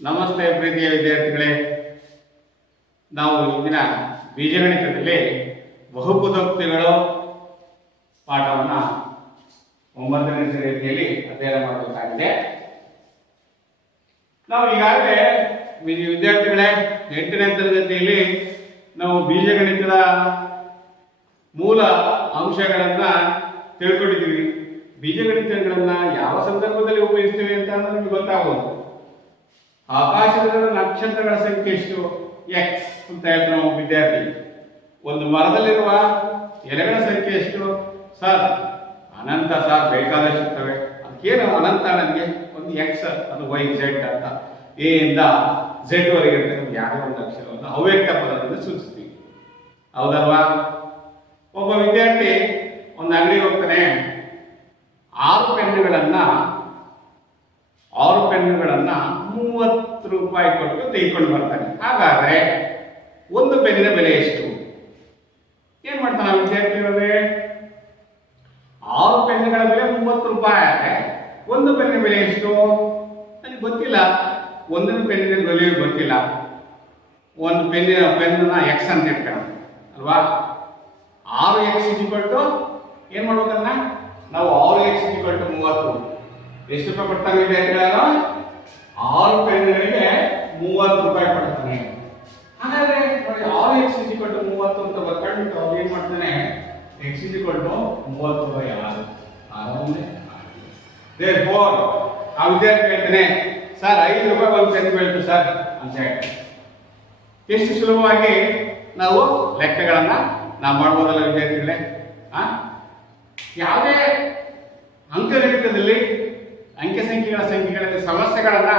ನಮಸ್ತೆ ಪ್ರೀತಿಯ ವಿದ್ಯಾರ್ಥಿಗಳೇ, ನಾವು ಇಂದಿನ ಬೀಜಗಣಿತದಲ್ಲಿ ಬಹುಪದೋಕ್ತಿಗಳು ಪಾಠವನ್ನು 9ನೇ ತರಗತಿಯಲ್ಲಿ ಅಧ್ಯಯನ ಮಾಡಬೇಕಾಗಿದೆ. ನಾವು ಈಗಾಗಲೇ ವಿದ್ಯಾರ್ಥಿಗಳೇ 8ನೇ ತರಗತಿಯಲ್ಲಿ ನಾವು ಬೀಜಗಣಿತದ ಮೂಲ ಅಂಶಗಳನ್ನು ತಿಳ್ಕೊಂಡಿದ್ದೀವಿ. ಬೀಜಗಣಿತಗಳನ್ನು ಯಾವ ಸಂದರ್ಭದಲ್ಲಿ ಉಪಯೋಗಿಸ್ತೀವಿ ಅಂತ ನಮಗೆ ಗೊತ್ತಾಗಬಹುದು. ಆಕಾಶದ ನಕ್ಷತ್ರಗಳ ಸಂಖ್ಯೆ ಎಷ್ಟು? ಎಕ್ಸ್ ಅಂತ ಹೇಳ್ತಾರೆ ನಾವು ವಿದ್ಯಾರ್ಥಿ. ಒಂದು ಮರದಲ್ಲಿರುವ ಎಲೆಗಳ ಸಂಖ್ಯೆ ಎಷ್ಟು? ಸರ್ ಅನಂತ ಸರ್, ಬೇಕಾದಷ್ಟು ಇರ್ತವೆ. ಅದಕ್ಕೇನು ಅನಂತ? ನನಗೆ ಒಂದು ಎಕ್ಸ್, ಅದು ವೈ ಝೆಡ್ ಅಂತ, ಎ ಇಂದ ಝೆಡ್ ವರೆಗೆ ಇರ್ತಕ್ಕಂಥ ಯಾವುದೇ ಒಂದು ಅಕ್ಷರವನ್ನು ಅವ್ಯಕ್ತ ಪದದಿಂದ ಸೂಚಿಸ್ತೀವಿ, ಹೌದಲ್ವಾ? ಒಬ್ಬ ವಿದ್ಯಾರ್ಥಿ ಒಂದು ಅಂಗಡಿಗೆ ಹೋಗ್ತಾನೆ, 6 ಪೆನ್ನುಗಳನ್ನ 30 ರೂಪಾಯಿ ಕೊಟ್ಟು ತೆಗೆದುಕೊಂಡು ಬರ್ತಾನೆ. ಹಾಗಾದ್ರೆ ಒಂದು ಪೆನ್ನಿನ ಬೆಲೆ ಎಷ್ಟು? ಏನ್ ಮಾಡ್ತಾನೆ ವಿದ್ಯಾರ್ಥಿ? 6 ಪೆನ್ನುಗಳ ಬೆಲೆ 30 ರೂಪಾಯಿ ಆದ್ರೆ ಒಂದು ಪೆನ್ನಿನ ಬೆಲೆ ಎಷ್ಟು? ನನಗೆ ಗೊತ್ತಿಲ್ಲ. ಒಂದೊಂದು ಪೆನ್ನಿನ ಬೆಲೆ ಗೊತ್ತಿಲ್ಲ. ಒಂದು ಪೆನ್ನ ಎಕ್ಸ್ ಅಂತ ಇಟ್ಕೊಳ್ಳೋಣ ಅಲ್ವಾ? 6x ಏನ್ ಮಾಡ್ಬೇಕನ್ನ ನಾವು 6x 30. ಎಷ್ಟು ರೂಪಾಯಿ ಕೊಡ್ತಾನೆ ವಿದ್ಯಾರ್ಥಿಗಳು? 6 ಪೆನ್ನುಗಳಿಗೆ 30 ರೂಪಾಯಿ ಕೊಡ್ತಾನೆ. ಹಾಗಾದ್ರೆ 6x 30 ಅಂತ ಬರ್ಕೊಂಡು ಅವ್ರು ಏನ್ ಮಾಡ್ತಾನೆ? x 30/6. ಆ ವಿದ್ಯಾರ್ಥಿ ಹೇಳ್ತಾನೆ, ಸರ್ 5 ರೂಪಾಯಿ ಒಂದು ಪೆನ್ ಬೀಳ್ತು ಸರ್ ಅಂತ ಹೇಳ್ತಾರೆ. ಎಷ್ಟು ಸುಲಭವಾಗಿ ನಾವು ಲೆಕ್ಕಗಳನ್ನ ನಾವು ಮಾಡ್ಬೋದಲ್ಲ ವಿದ್ಯಾರ್ಥಿಗಳೇ? ಯಾವುದೇ ಅಂಕಗಣಿತದಲ್ಲಿ ಸಂಖ್ಯೆಗಳಲ್ಲಿ ಸಮಸ್ಯೆಗಳನ್ನ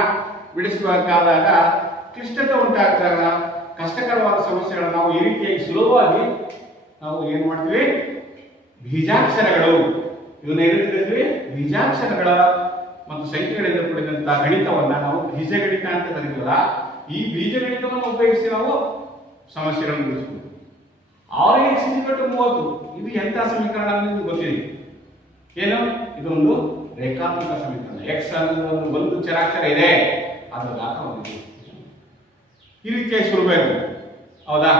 ಬಿಡಿಸಬೇಕಾದಾಗ ಕ್ಲಿಷ್ಟತೆ ಉಂಟಾಗ್ತಾಗ ಕಷ್ಟಕರವಾದ ಸಮಸ್ಯೆಗಳನ್ನ ನಾವು ಈ ರೀತಿಯಾಗಿ ಸುಲಭವಾಗಿ ನಾವು ಏನ್ ಮಾಡ್ತೀವಿ? ಬೀಜಾಕ್ಷರಗಳು, ಇವನ್ನ ಏನಿರ್ತೀವಿ? ಬೀಜಾಕ್ಷರಗಳ ಮತ್ತು ಸಂಖ್ಯೆಗಳಿಂದ ಕೂಡಿದಂತಹ ಗಣಿತವನ್ನ ನಾವು ಬೀಜಗಣಿತ ಅಂತ ಕರೀತೀವಲ್ಲ, ಈ ಬೀಜಗಣಿತವನ್ನು ಉಪಯೋಗಿಸಿ ನಾವು ಸಮಸ್ಯೆಗಳನ್ನು ಬಿಡಿಸಬಹುದು. 6x 30 ಇದು ಎಂಥ ಸಮೀಕರಣ ಅಂತ ಗೊತ್ತಿದೆ. ಏನು? ಇದೊಂದು ರೇಖಾತ್ಮಕ ಸಮೀಕರಣ. ಎಕ್ಸ್ ಅನ್ನೋದು ಒಂದು ಚರಾಕ್ಷರ ಇದೆ, ಅದರ ದಾಖ ಹೊಂದಿದೆ. ಈ ರೀತಿಯಾಗಿ ಸುಲಭ ಇದೆ, ಹೌದಾ?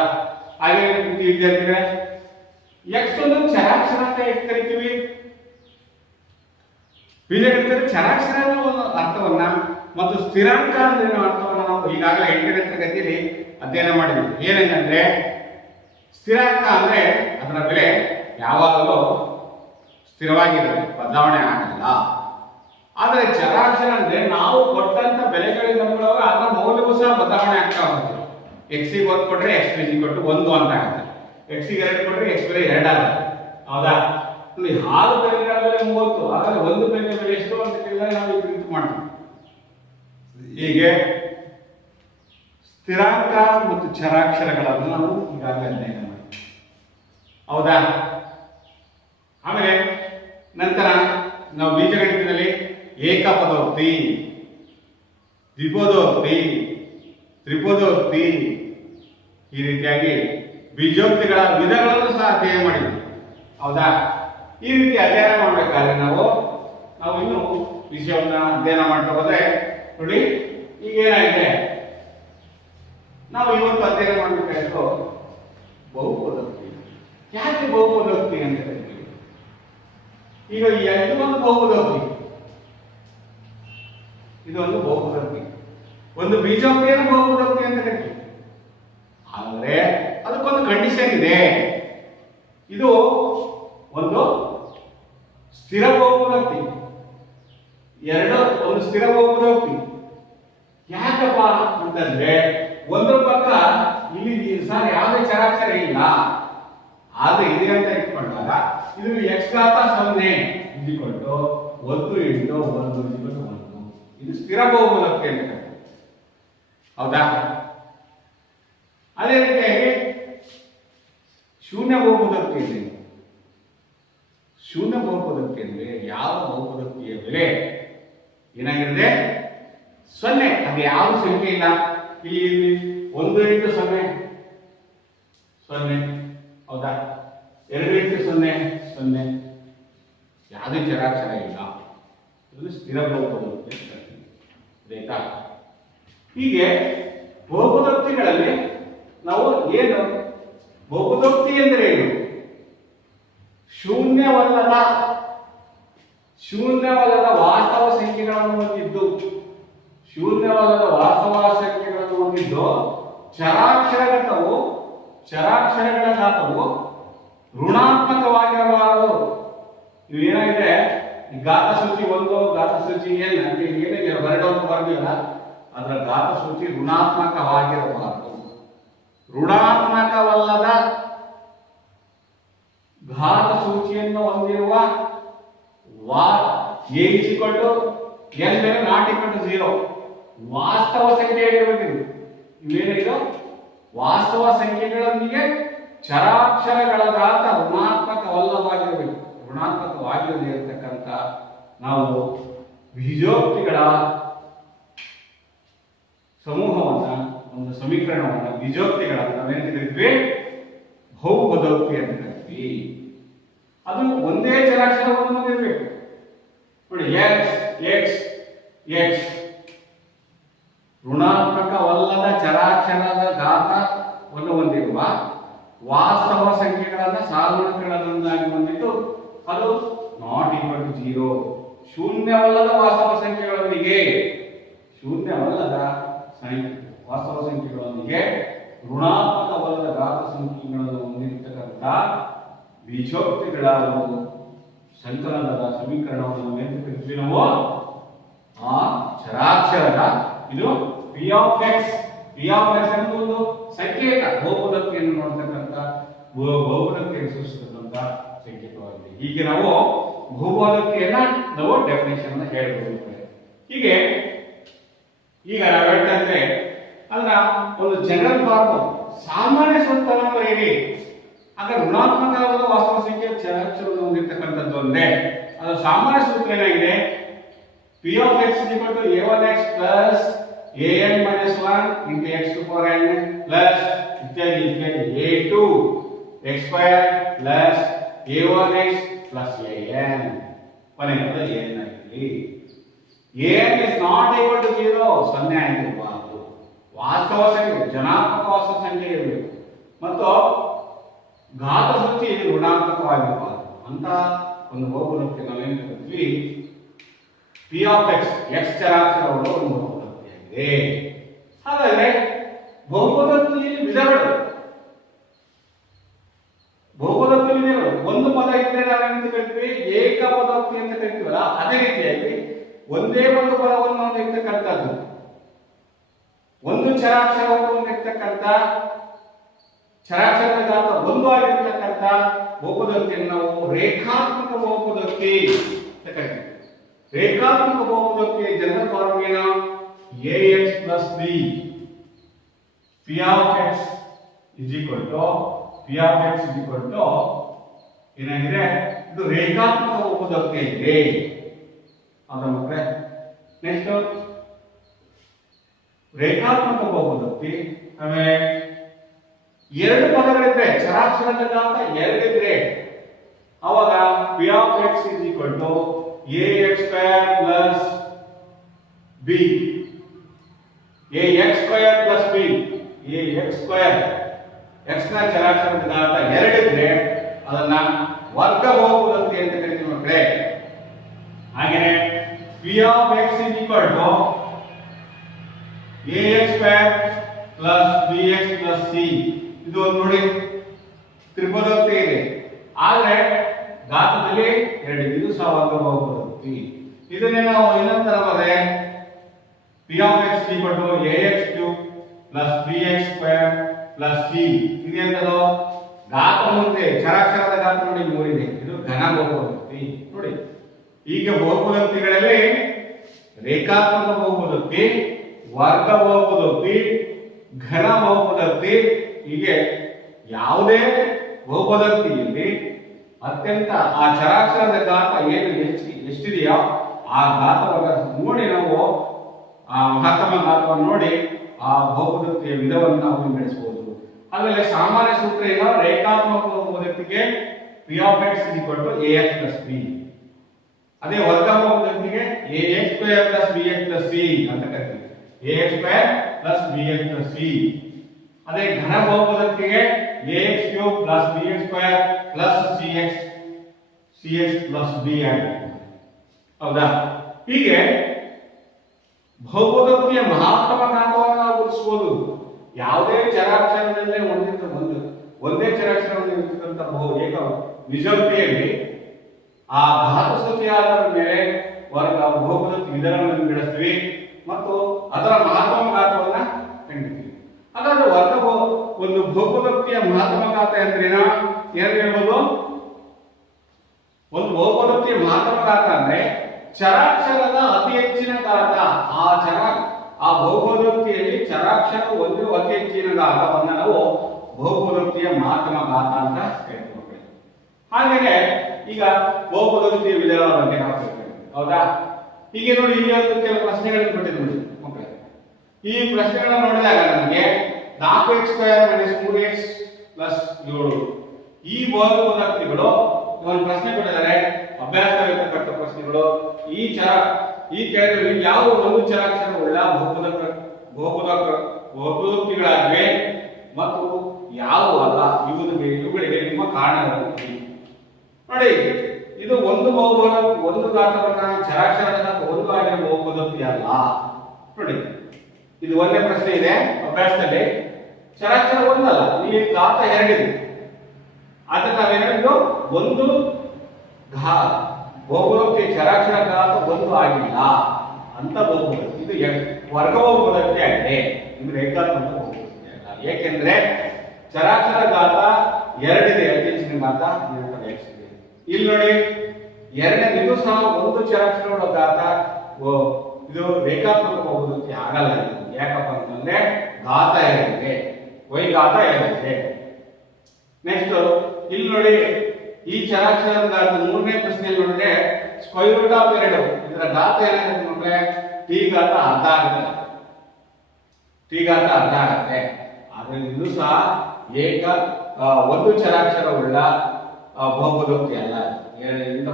ಹಾಗೆ ವಿದ್ಯಾರ್ಥಿಗಳೇ, ಎಕ್ಸ್ ಒಂದು ಚರಾಕ್ಷರ ಅಂತ ಕರಿತೀವಿ. ಬೀಜಗಣಿತದಲ್ಲಿ ಚರಾಕ್ಷರ ಒಂದು ಅರ್ಥವನ್ನ ಮತ್ತು ಸ್ಥಿರಾಂಕ ಅಂದ್ರೆ ಅರ್ಥವನ್ನ ನಾವು ಈಗಾಗಲೇ 8ನೇ ತರಗತಿಯಲ್ಲಿ ಅಧ್ಯಯನ ಮಾಡಿದ್ವಿ. ಏನಂದ್ರೆ ಸ್ಥಿರಾಂಕ ಅಂದ್ರೆ ಅದರ ಬೆಲೆ ಯಾವಾಗಲೂ ಸ್ಥಿರವಾಗಿರುತ್ತೆ, ಬದಲಾವಣೆ ಆಗಲ್ಲ. ಆದರೆ ಚರಾಕ್ಷರ ಅಂದ್ರೆ ನಾವು ಕೊಟ್ಟಂತ ಬೆಲೆಗಳಿಗೆ ಅನುಗುಣವಾಗಿ ಅದರ ಮೌಲ್ಯವೂ ಸಹ ಬದಲಾವಣೆ ಆಗ್ತಾ ಹೋಗುತ್ತೆ. ಎಕ್ಸಿಗೆ 1 ಕೊಟ್ರೆ ಎಕ್ಸ್ 1 ಅಂತ ಆಗುತ್ತೆ, ಎಕ್ಸಿಗೆ 2 ಕೊಟ್ರೆ ಎಕ್ಸ್ ಬೆಲೆ 2 ಆಗುತ್ತೆ, ಹೌದಾ? 6 ಪೆನ್ನುಗಳ ಬೆಲೆ 30, ಆದರೆ ಒಂದು ಪೆನ್ನಿನ ಬೆಲೆ ಎಷ್ಟು ಅಂತ ಕೇಳಿದಾಗ ನಾವು ಈ ರೀತಿ ಮಾಡ್ತೀವಿ. ಹೀಗೆ ಸ್ಥಿರಾಂಕ ಮತ್ತು ಚರಾಕ್ಷರಗಳನ್ನು ನಾವು ಈಗಾಗಲೇ ಅಧ್ಯಯನ ಮಾಡ್ತೀವಿ, ಹೌದಾ? ಆಮೇಲೆ ನಂತರ ನಾವು ಬೀಜಗಣಿತದಲ್ಲಿ ಏಕಪದೋಕ್ತಿ, ದ್ವಿಪದೋಕ್ತಿ, ತ್ರಿಪದೋಕ್ತಿ, ಈ ರೀತಿಯಾಗಿ ಬೀಜೋಕ್ತಿಗಳ ವಿಧಗಳನ್ನು ಸಹ ಅಧ್ಯಯನ ಮಾಡಿದ್ವಿ, ಹೌದಾ? ಈ ರೀತಿ ಅಧ್ಯಯನ ಮಾಡಬೇಕಾದ್ರೆ ನಾವು ಇನ್ನು ವಿಷಯವನ್ನ ಅಧ್ಯಯನ ಮಾಡ್ತಾ ಹೋದ್ರೆ ನೋಡಿ, ಈಗ ಏನಾಗಿದೆ, ನಾವು ಇವತ್ತು ಅಧ್ಯಯನ ಮಾಡಬೇಕಾಯ್ತು ಬಹುಪದೋಕ್ತಿ. ಯಾಕೆ ಬಹುಪದೋಕ್ತಿ ಅಂತ ಹೇಳ್ತೀವಿ? ಈಗ ಇದೊಂದು ಬಹುಪದೋಕ್ತಿ, ಇದೊಂದು ಬಹುಪದೋಕ್ತಿ, ಒಂದು ಬೀಜೋಕ್ತಿಯನ್ನು ಬಹುಪದೋಕ್ತಿ ಅಂತ ಕರಿತೀವಿ. ಆದರೆ ಅದಕ್ಕೊಂದು ಕಂಡೀಷನ್ ಇದೆ. ಇದು ಒಂದು ಸ್ಥಿರ ಬಹುಪದೋಕ್ತಿ, ಒಂದು ಸ್ಥಿರ ಬಹುಪದೋಕ್ತಿ. ಯಾಕಪ್ಪ ಅಂತಂದ್ರೆ ಒಂದು ಪಕ್ಕ ಇಲ್ಲಿ ಸರ್ ಯಾವುದೇ ಚರಾಕ್ಷರ ಇಲ್ಲ, ಆದ್ರೆ ಇದೆ ಅಂತ ಇಟ್ಕೊಂಡಾಗ ಇದು x ಘಾತ 0 1 × 1 ಇದು ಸ್ಥಿರ ಬಹುಪದೋಕ್ತಿ ಅಂತ, ಹೌದಾ? ಅದೇ ರೀತಿಯಾಗಿ ಶೂನ್ಯ ಬಹುಪದೋಕ್ತಿ ಇದೆ. ಶೂನ್ಯ ಬಹುಪದೋಕ್ತಿ ಅಂದ್ರೆ ಯಾವ ಬಹುಪದೋಕ್ತಿಯ ಬೆಲೆ ಏನಾಗಿದೆ? 0. ಅದು ಯಾವ ಸಂಖ್ಯೆ ಇಲ್ಲ. ಇಲ್ಲಿ 1 × 0 0, ಹೌದಾ? 2 × 0 0, ಯಾವುದೇ ಚರಾಕ್ಷರ ಇಲ್ಲ. ಇದು ಸ್ಥಿರ ಬಹುಪದೋಕ್ತಿ. ಆಯ್ತಾ? ಹೀಗೆ ಬಹುಪದೋಕ್ತಿಗಳಲ್ಲಿ ನಾವು ಏನು ಬಹುಪದೋಕ್ತಿ ಎಂದರೆ ಏನು? ಶೂನ್ಯವಲ್ಲದ ವಾಸ್ತವ ಸಂಖ್ಯೆಗಳನ್ನು ಹೊಂದಿದ್ದು, ಶೂನ್ಯವಲ್ಲದ ವಾಸ್ತವ ಸಂಖ್ಯೆಗಳನ್ನು ಹೊಂದಿದ್ದು ಚರಾಕ್ಷರಗಳ ಘಾತವು ಋಣಾತ್ಮಕವಾಗಿರಬಾರದು. ಇವೇನಾಗಿದೆ, ಈ ಘಾತ ಸೂಚಿ 1 ಘಾತ ಸೂಚಿ n ಅಂತ ಏನಿದೆ ಹೊರಡು ಅಂತ ಬರ್ದಿಲ್ಲ, ಅದರ ಘಾತ ಸೂಚಿ ಋಣಾತ್ಮಕವಾಗಿರಬಾರದು. ಋಣಾತ್ಮಕವಲ್ಲದ ಘಾತ ಸೂಚಿಯನ್ನು ಹೊಂದಿರುವ a=n0 ವಾಸ್ತವ ಸಂಖ್ಯೆ ಆಗಿರಬೇಕು. ಇವೇನಿದು ವಾಸ್ತವ ಸಂಖ್ಯೆಗಳೊಂದಿಗೆ ಚರಾಕ್ಷರಗಳ ಘಾತ ಋಣಾತ್ಮಕವಾಗಿರದೇ ಇರತಕ್ಕಂಥ ನಾವು ಬೀಜೋಕ್ತಿಗಳ ಸಮೂಹವನ್ನ, ಒಂದು ಸಮೀಕರಣವನ್ನ, ಬೀಜೋಕ್ತಿಗಳನ್ನ ನಾವೇನು ಕರಿತೀವಿ? ಬಹುಪದೋಕ್ತಿ ಅಂತ ಕರಿತೀವಿ. ಅದು ಒಂದೇ ಚರಾಕ್ಷರವನ್ನು ಹೊಂದಿರಬೇಕು. ನೋಡಿ, x ಋಣಾತ್ಮಕವಲ್ಲದ ಚರಾಕ್ಷರದ ಘಾತವನ್ನು ಹೊಂದಿರುವ ವಾಸ್ತವ ಸಂಖ್ಯೆಗಳನ್ನ ಸಾಲುಗಳನ್ನು ಹೊಂದಿದ್ದು ಅದು ≠0. ಶೂನ್ಯವಲ್ಲದ ವಾಸ್ತವ ಸಂಖ್ಯೆಗಳೊಂದಿಗೆ ವಾಸ್ತವ ಸಂಖ್ಯೆಗಳೊಂದಿಗೆ ಋಣಾತ್ಮಕವಲ್ಲದ ಘಾತ ಸಂಖ್ಯೆಗಳನ್ನು ಹೊಂದಿರತಕ್ಕಂಥ ಬೀಜೋಕ್ತಿಗಳ ಒಂದು ಸಂಕಲನದ ಸಮೀಕರಣವನ್ನು ನಾವು ಕರಿತೀವಿ ನಾವು ಆ ಚರಾಕ್ಷರದ. ಇದು p of x ಎಂಬುದು ಒಂದು ಸಂಕೇತ, ಬಹುಪದೋಕ್ತಿಯನ್ನು ನೋಡ್ತಕ್ಕಂಥ ಬಹುಪದೋಕ್ತಿಯನ್ನು ಸೂಚಿಸತಕ್ಕಂಥ ಸಂಕೇತವಾಗಿದೆ. ಹೀಗೆ ನಾವು ಬಹುಪದೋಕ್ತಿಯನ್ನ ನಾವು ಡೆಫಿನೇಷನ್ ಅನ್ನು ಹೇಳ್ಬೋದು. ಹೀಗೆ ಈಗ ನಾವು ಹೇಳ್ತಂದ್ರೆ ಅದನ್ನ ಒಂದು ಜನರಲ್ ಫಾರ್ಮ್, ಸಾಮಾನ್ಯ ಸೂತ್ರವನ್ನು ಬರೆಯಿರಿ. ಆಗ ಋಣಾತ್ಮಕವಾದ ವಾಸ್ತವ ಸಂಖ್ಯೆ ಚರಾಕ್ಷರವನ್ನು ಹೊಂದಿರತಕ್ಕಂಥದ್ದು ಒಂದೇ. ಅದು ಸಾಮಾನ್ಯ ಸೂತ್ರ ಏನಾಗಿದೆ? p of x a1x plus an minus 1 into x to power n plus ಇತ್ಯಾದಿ a2 x square plus a1x plus an ಕೊನೆಗೆ an ಆಗಿದೆ. an is not equal to 0, 0 ಆಗಿರಬಾರದು. ವಾಸ್ತವ ಸಂಖ್ಯೆ ಧನಾತ್ಮಕ ವಾಸ್ತವ ಸಂಖ್ಯೆ ಇರಬೇಕು ಮತ್ತು ಘಾತ ಸೂಚಿ ಋಣಾತ್ಮಕವಾಗಿರಬಾರದು ಅಂತ ಒಂದು ಬಹುಪದೋಕ್ತಿ ನಾವೇನು ಕರಿತೀವಿ? p of x ಚರಾಕ್ಷರಗಳು ಒಂದು ಬಹುಪದೋಕ್ತಿಯಾಗಿದೆ. ಹಾಗಾದ್ರೆ ಬಹುಪದೋಕ್ತಿಯಲ್ಲಿ ವಿಧಗಳು, ಒಂದು ಪದ ಇದ್ರೆ ನಾವೇನು ಕರಿತೀವಿ? ಏಕಪದೋಕ್ತಿ ಅಂತ ಕರಿತೀವಲ್ಲ, ಅದೇ ರೀತಿಯಾಗಿ ಒಂದೇ ಒಂದು ಪದವನ್ನು ಹೊಂದಿರತಕ್ಕಂಥದ್ದು, ಒಂದು ಚರಾಕ್ಷರವನ್ನು ಹೊಂದಿರತಕ್ಕಂಥ ಚರಾಕ್ಷರದ ಘಾತ 1 ಆಗಿರತಕ್ಕಂಥ ಬಹುಪದೋಕ್ತಿಯನ್ನು ನಾವು ರೇಖಾತ್ಮಕ ಬಹುಪದೋಕ್ತಿ ಅಂತ ಕರಿತೀವಿ. ರೇಖಾತ್ಮಕ ಬಹುಪದೋಕ್ತಿಯ ಜನರಲ್ ಫಾರ್ಮ್ ಏನು? ax plus b. p of x is equal to ಏನಾಗಿದೆ? ಇದು ರೇಖಾತ್ಮಕ ಬಹುಪದೋಕ್ತಿ ಇದೆ. ಹೌದಾ ಮಕ್ಕಳೇ? ನೆಕ್ಸ್ಟ್ ರೇಖಾತ್ಮಕ ಬಹುಪದೋಕ್ತಿ. ಆಮೇಲೆ ಎರಡು ಪದಗಳಿದ್ರೆ, ಚರಾಕ್ಷರದ ಘಾತ 2 ಇದ್ರೆ ಅವಾಗ p of x is equal to ax square plus b. ax square plus b. ax square x ನ ಚರಾಕ್ಷರದ ಘಾತ 2 ಇದ್ರೆ ಅದನ್ನ ವರ್ಗ ಬಹುಪದೋಕ್ತಿ ಅಂತ ಕರಿತೀವಿ ಮಕ್ಕಳೇ. ಹಾಗೆಯೇ p of x is equal to ax square plus bx plus c. ಇದು ನೋಡಿ ತ್ರಿಪದೋಕ್ತಿ ಇದೆ, ಆದ್ರೆ ಘಾತದಲ್ಲಿ 2. ಇದು ಸಹ ವರ್ಗ ಬಹುಪದೋಕ್ತಿ. ಇದನ್ನೇ ನಾವು ಇನ್ನೊಂದು ತರ ಬರೆದರೆ p of x equal to ax cube plus bx square plus c. ಇದೆಂತದು? ಘಾತ ಮುಂದೆ ಚರಾಕ್ಷರದ ಘಾತ ನೋಡಿ 3 ಇದೆ. ಇದು ಘನ ಬಹುಪದೋಕ್ತಿ. ನೋಡಿ, ಈಗ ಬಹುಪದೋಕ್ತಿಗಳಲ್ಲಿ ರೇಖಾತ್ಮಕ ಬಹುಪದೋಕ್ತಿ, ವರ್ಗ ಬಹುಪದೋಕ್ತಿ, ಘನ ಬಹುಪದೋಕ್ತಿ, ಹೀಗೆ ಯಾವುದೇ ಬಹುಪದೋಕ್ತಿಯಲ್ಲಿ ಅತ್ಯಂತ ಆ ಚರಾಕ್ಷರದ ಘಾತ ಏನು ಎಷ್ಟಿದೆಯೋ ಆ ಘಾತವನ್ನು ನೋಡಿ ನಾವು ಆ ಮಹತ್ತಮ ಘಾತವನ್ನು ನೋಡಿ ಆ ಬಹುಪದೋಕ್ತಿಯ ವಿಧವನ್ನು ನಾವು ವಿಂಗಡಿಸಬಹುದು. ಆಮೇಲೆ ಸಾಮಾನ್ಯ ಸೂತ್ರ ಏನು? ರೇಖಾತ್ಮಕ ಬಹುಪದೋಕ್ತಿಗೆ p of x is equal to ax plus b. ಅದೇ ವರ್ಗ ಬಹುಪದೋಕ್ತಿಗೆ ax square plus bx plus c ಅಂತ ಕರಿತೀವಿ. ax square plus B X plus C. ಅದೇ ಘನ ಬಹುಪದಕ್ಕೆ ax cube plus bx square plus cx plus b ಆಗಿದೆ. ಹೌದಾ? ಹೀಗೆ ಬಹುಪದೋಕ್ತಿಯ ಮಹತ್ತಮ ಘಾತವನ್ನು ನಾವು ಗುರುತಿಸಬಹುದು. ಯಾವುದೇ ಚರಾಕ್ಷರದಲ್ಲೇ ಒಂದೇ ಚರಾಕ್ಷರವನ್ನು ಇರ್ತಕ್ಕಂಥ ಏಕ ವಿಜೋಕ್ತಿಯಲ್ಲಿ ಆ ಧಾತು ಸೂಚಿ ಆಧಾರದ ಮೇಲೆ ಬಹುಪದೋಕ್ತಿ ವಿಧಾನವನ್ನು ಬಿಡಿಸ್ತೀವಿ ಮತ್ತು ಅದರ ಮಹತ್ತಮ ಘಾತವನ್ನ ಕಂಡಿದ್ದೀವಿ. ಹಾಗಾದ್ರೆ ಒಂದು ಬಹುಪದೋಕ್ತಿಯ ಮಹತ್ತಮ ಘಾತ ಎಂದ್ರೇನು? ಏನ್ ಹೇಳ್ಬೋದು? ಒಂದು ಬಹುಪದೋಕ್ತಿಯ ಮಹತ್ತಮ ಘಾತ ಅಂದ್ರೆ ಚರಾಕ್ಷರದ ಅತಿ ಹೆಚ್ಚಿನ ಘಾತ. ಆ ಬಹುಪದೋಕ್ತಿಯಲ್ಲಿ ಚರಾಕ್ಷರ ಒಂದು ಅತಿ ಹೆಚ್ಚಿನ ಘಾತವನ್ನ ನಾವು ಬಹುಪದೋಕ್ತಿಯ ಮಹತ್ತಮ ಘಾತ ಅಂತ ಹೇಳ್ತೀವಿ. ಹಾಗೆಯೇ ಈಗ ಬಹುಪದೋಕ್ತಿಯ ವಿಧಾನದ ಬಗ್ಗೆ ನಾವು ಹೇಳ್ತೇವೆ. ಹೌದಾ? ಹೀಗೆ ನೋಡಿ, ಇಲ್ಲಿ ಒಂದು ಕೆಲವು ಪ್ರಶ್ನೆಗಳನ್ನು ಕೊಟ್ಟಿದ್ದೀವಿ ಮಕ್ಕಳೇ. ಈ ಪ್ರಶ್ನೆಗಳನ್ನ ನೋಡಿದಾಗ ನಮಗೆ 4x square minus 3x plus 7 ಈ ಬಹುಪದೋಕ್ತಿಗಳು ಒಂದು ಪ್ರಶ್ನೆ ಕೊಟ್ಟಿದ್ದಾರೆ. ಅಭ್ಯಾಸವಿರತಕ್ಕಂಥ ಪ್ರಶ್ನೆಗಳು. ಈ ಕೆಳಗಡೆ ಯಾವ ಒಂದು ಚರಾಕ್ಷರವುಳ್ಳ ಬಹುಪದೋಕ್ತಿಗಳಾಗಿವೆ ಮತ್ತು ಯಾವುವು ಅಲ್ಲ ಇವುಗಳಿಗೆ ನಿಮ್ಮ ಕಾರಣಗಳನ್ನು ನೋಡಿ. ಇದು ಒಂದು ಘಾತವನ್ನ ಚರಾಕ್ಷರದ ಒಂದು ಆಗಿರುವ ಬಹುಪದೋಕ್ತಿ ಅಲ್ಲ. ನೋಡಿ, ಇದು ಒಂದೇ ಪ್ರಶ್ನೆ ಇದೆ ಅಭ್ಯಾಸದಲ್ಲಿ. ಚರಾಕ್ಷರ ಒಂದಲ್ಲ, ಇಲ್ಲಿ ಘಾತ ಎರಡಿದೆ. ಆದ್ರೆ ನಾವೇನಿದ್ದು ಒಂದು ಬಹುಪದೋಕ್ತಿ ಚರಾಕ್ಷರ ಘಾತ ಒಂದು ಆಗಿಲ್ಲ ಅಂತ ಬಹುಪದೋಕ್ತಿ. ಇದು ವರ್ಗ ಬಹುಪದೋಕ್ತಿ ಆಗಿದೆ, ಇದು ರೇಖಾತ್ಮಕ ಬಹುಪದೋಕ್ತಿ ಅಲ್ಲ. ಏಕೆಂದ್ರೆ ಚರಾಕ್ಷರ ಘಾತ ಎರಡಿದೆ, ಹೆಚ್ಚಿನ ಘಾತ ಇದೆ. ಇಲ್ಲಿ ನೋಡಿ, ಎರಡನೇದು ಸಹ ಒಂದು ಚರಾಕ್ಷರಗಳ ಘಾತ ಇದು ರೇಖಾತ್ಮಕ ಬಹುಪದೋಕ್ತಿ ಆಗಲ್ಲ. ಯಾಕಪ್ಪ ಅಂತಂದ್ರೆ ಘಾತ ಎರಡಿದೆ, ಘಾತ ಎರಡಿದೆ. ನೆಕ್ಸ್ಟ್ ಇಲ್ಲಿ ನೋಡಿ, ಈ ಚರಾಕ್ಷರ ಘಾತ ಮೂರನೇ ಪ್ರಶ್ನೆಯಲ್ಲಿ ನೋಡಿದ್ರೆ ಸ್ಕ್ವೇರ್ ರೂಟ್ ಆಫ್ 2 ಇದರ ಘಾತ ಏನಾಗುತ್ತೆ ನೋಡ್ರೆ ಟಿ ಘಾತ ಅರ್ಧ ಆಗುತ್ತೆ. ಆದ್ರೆ ಇದು ಸಹ ಒಂದು ಚರಾಕ್ಷರವುಳ್ಳ ಬಹುಪದೋಕ್ತಿ ಅಲ್ಲ.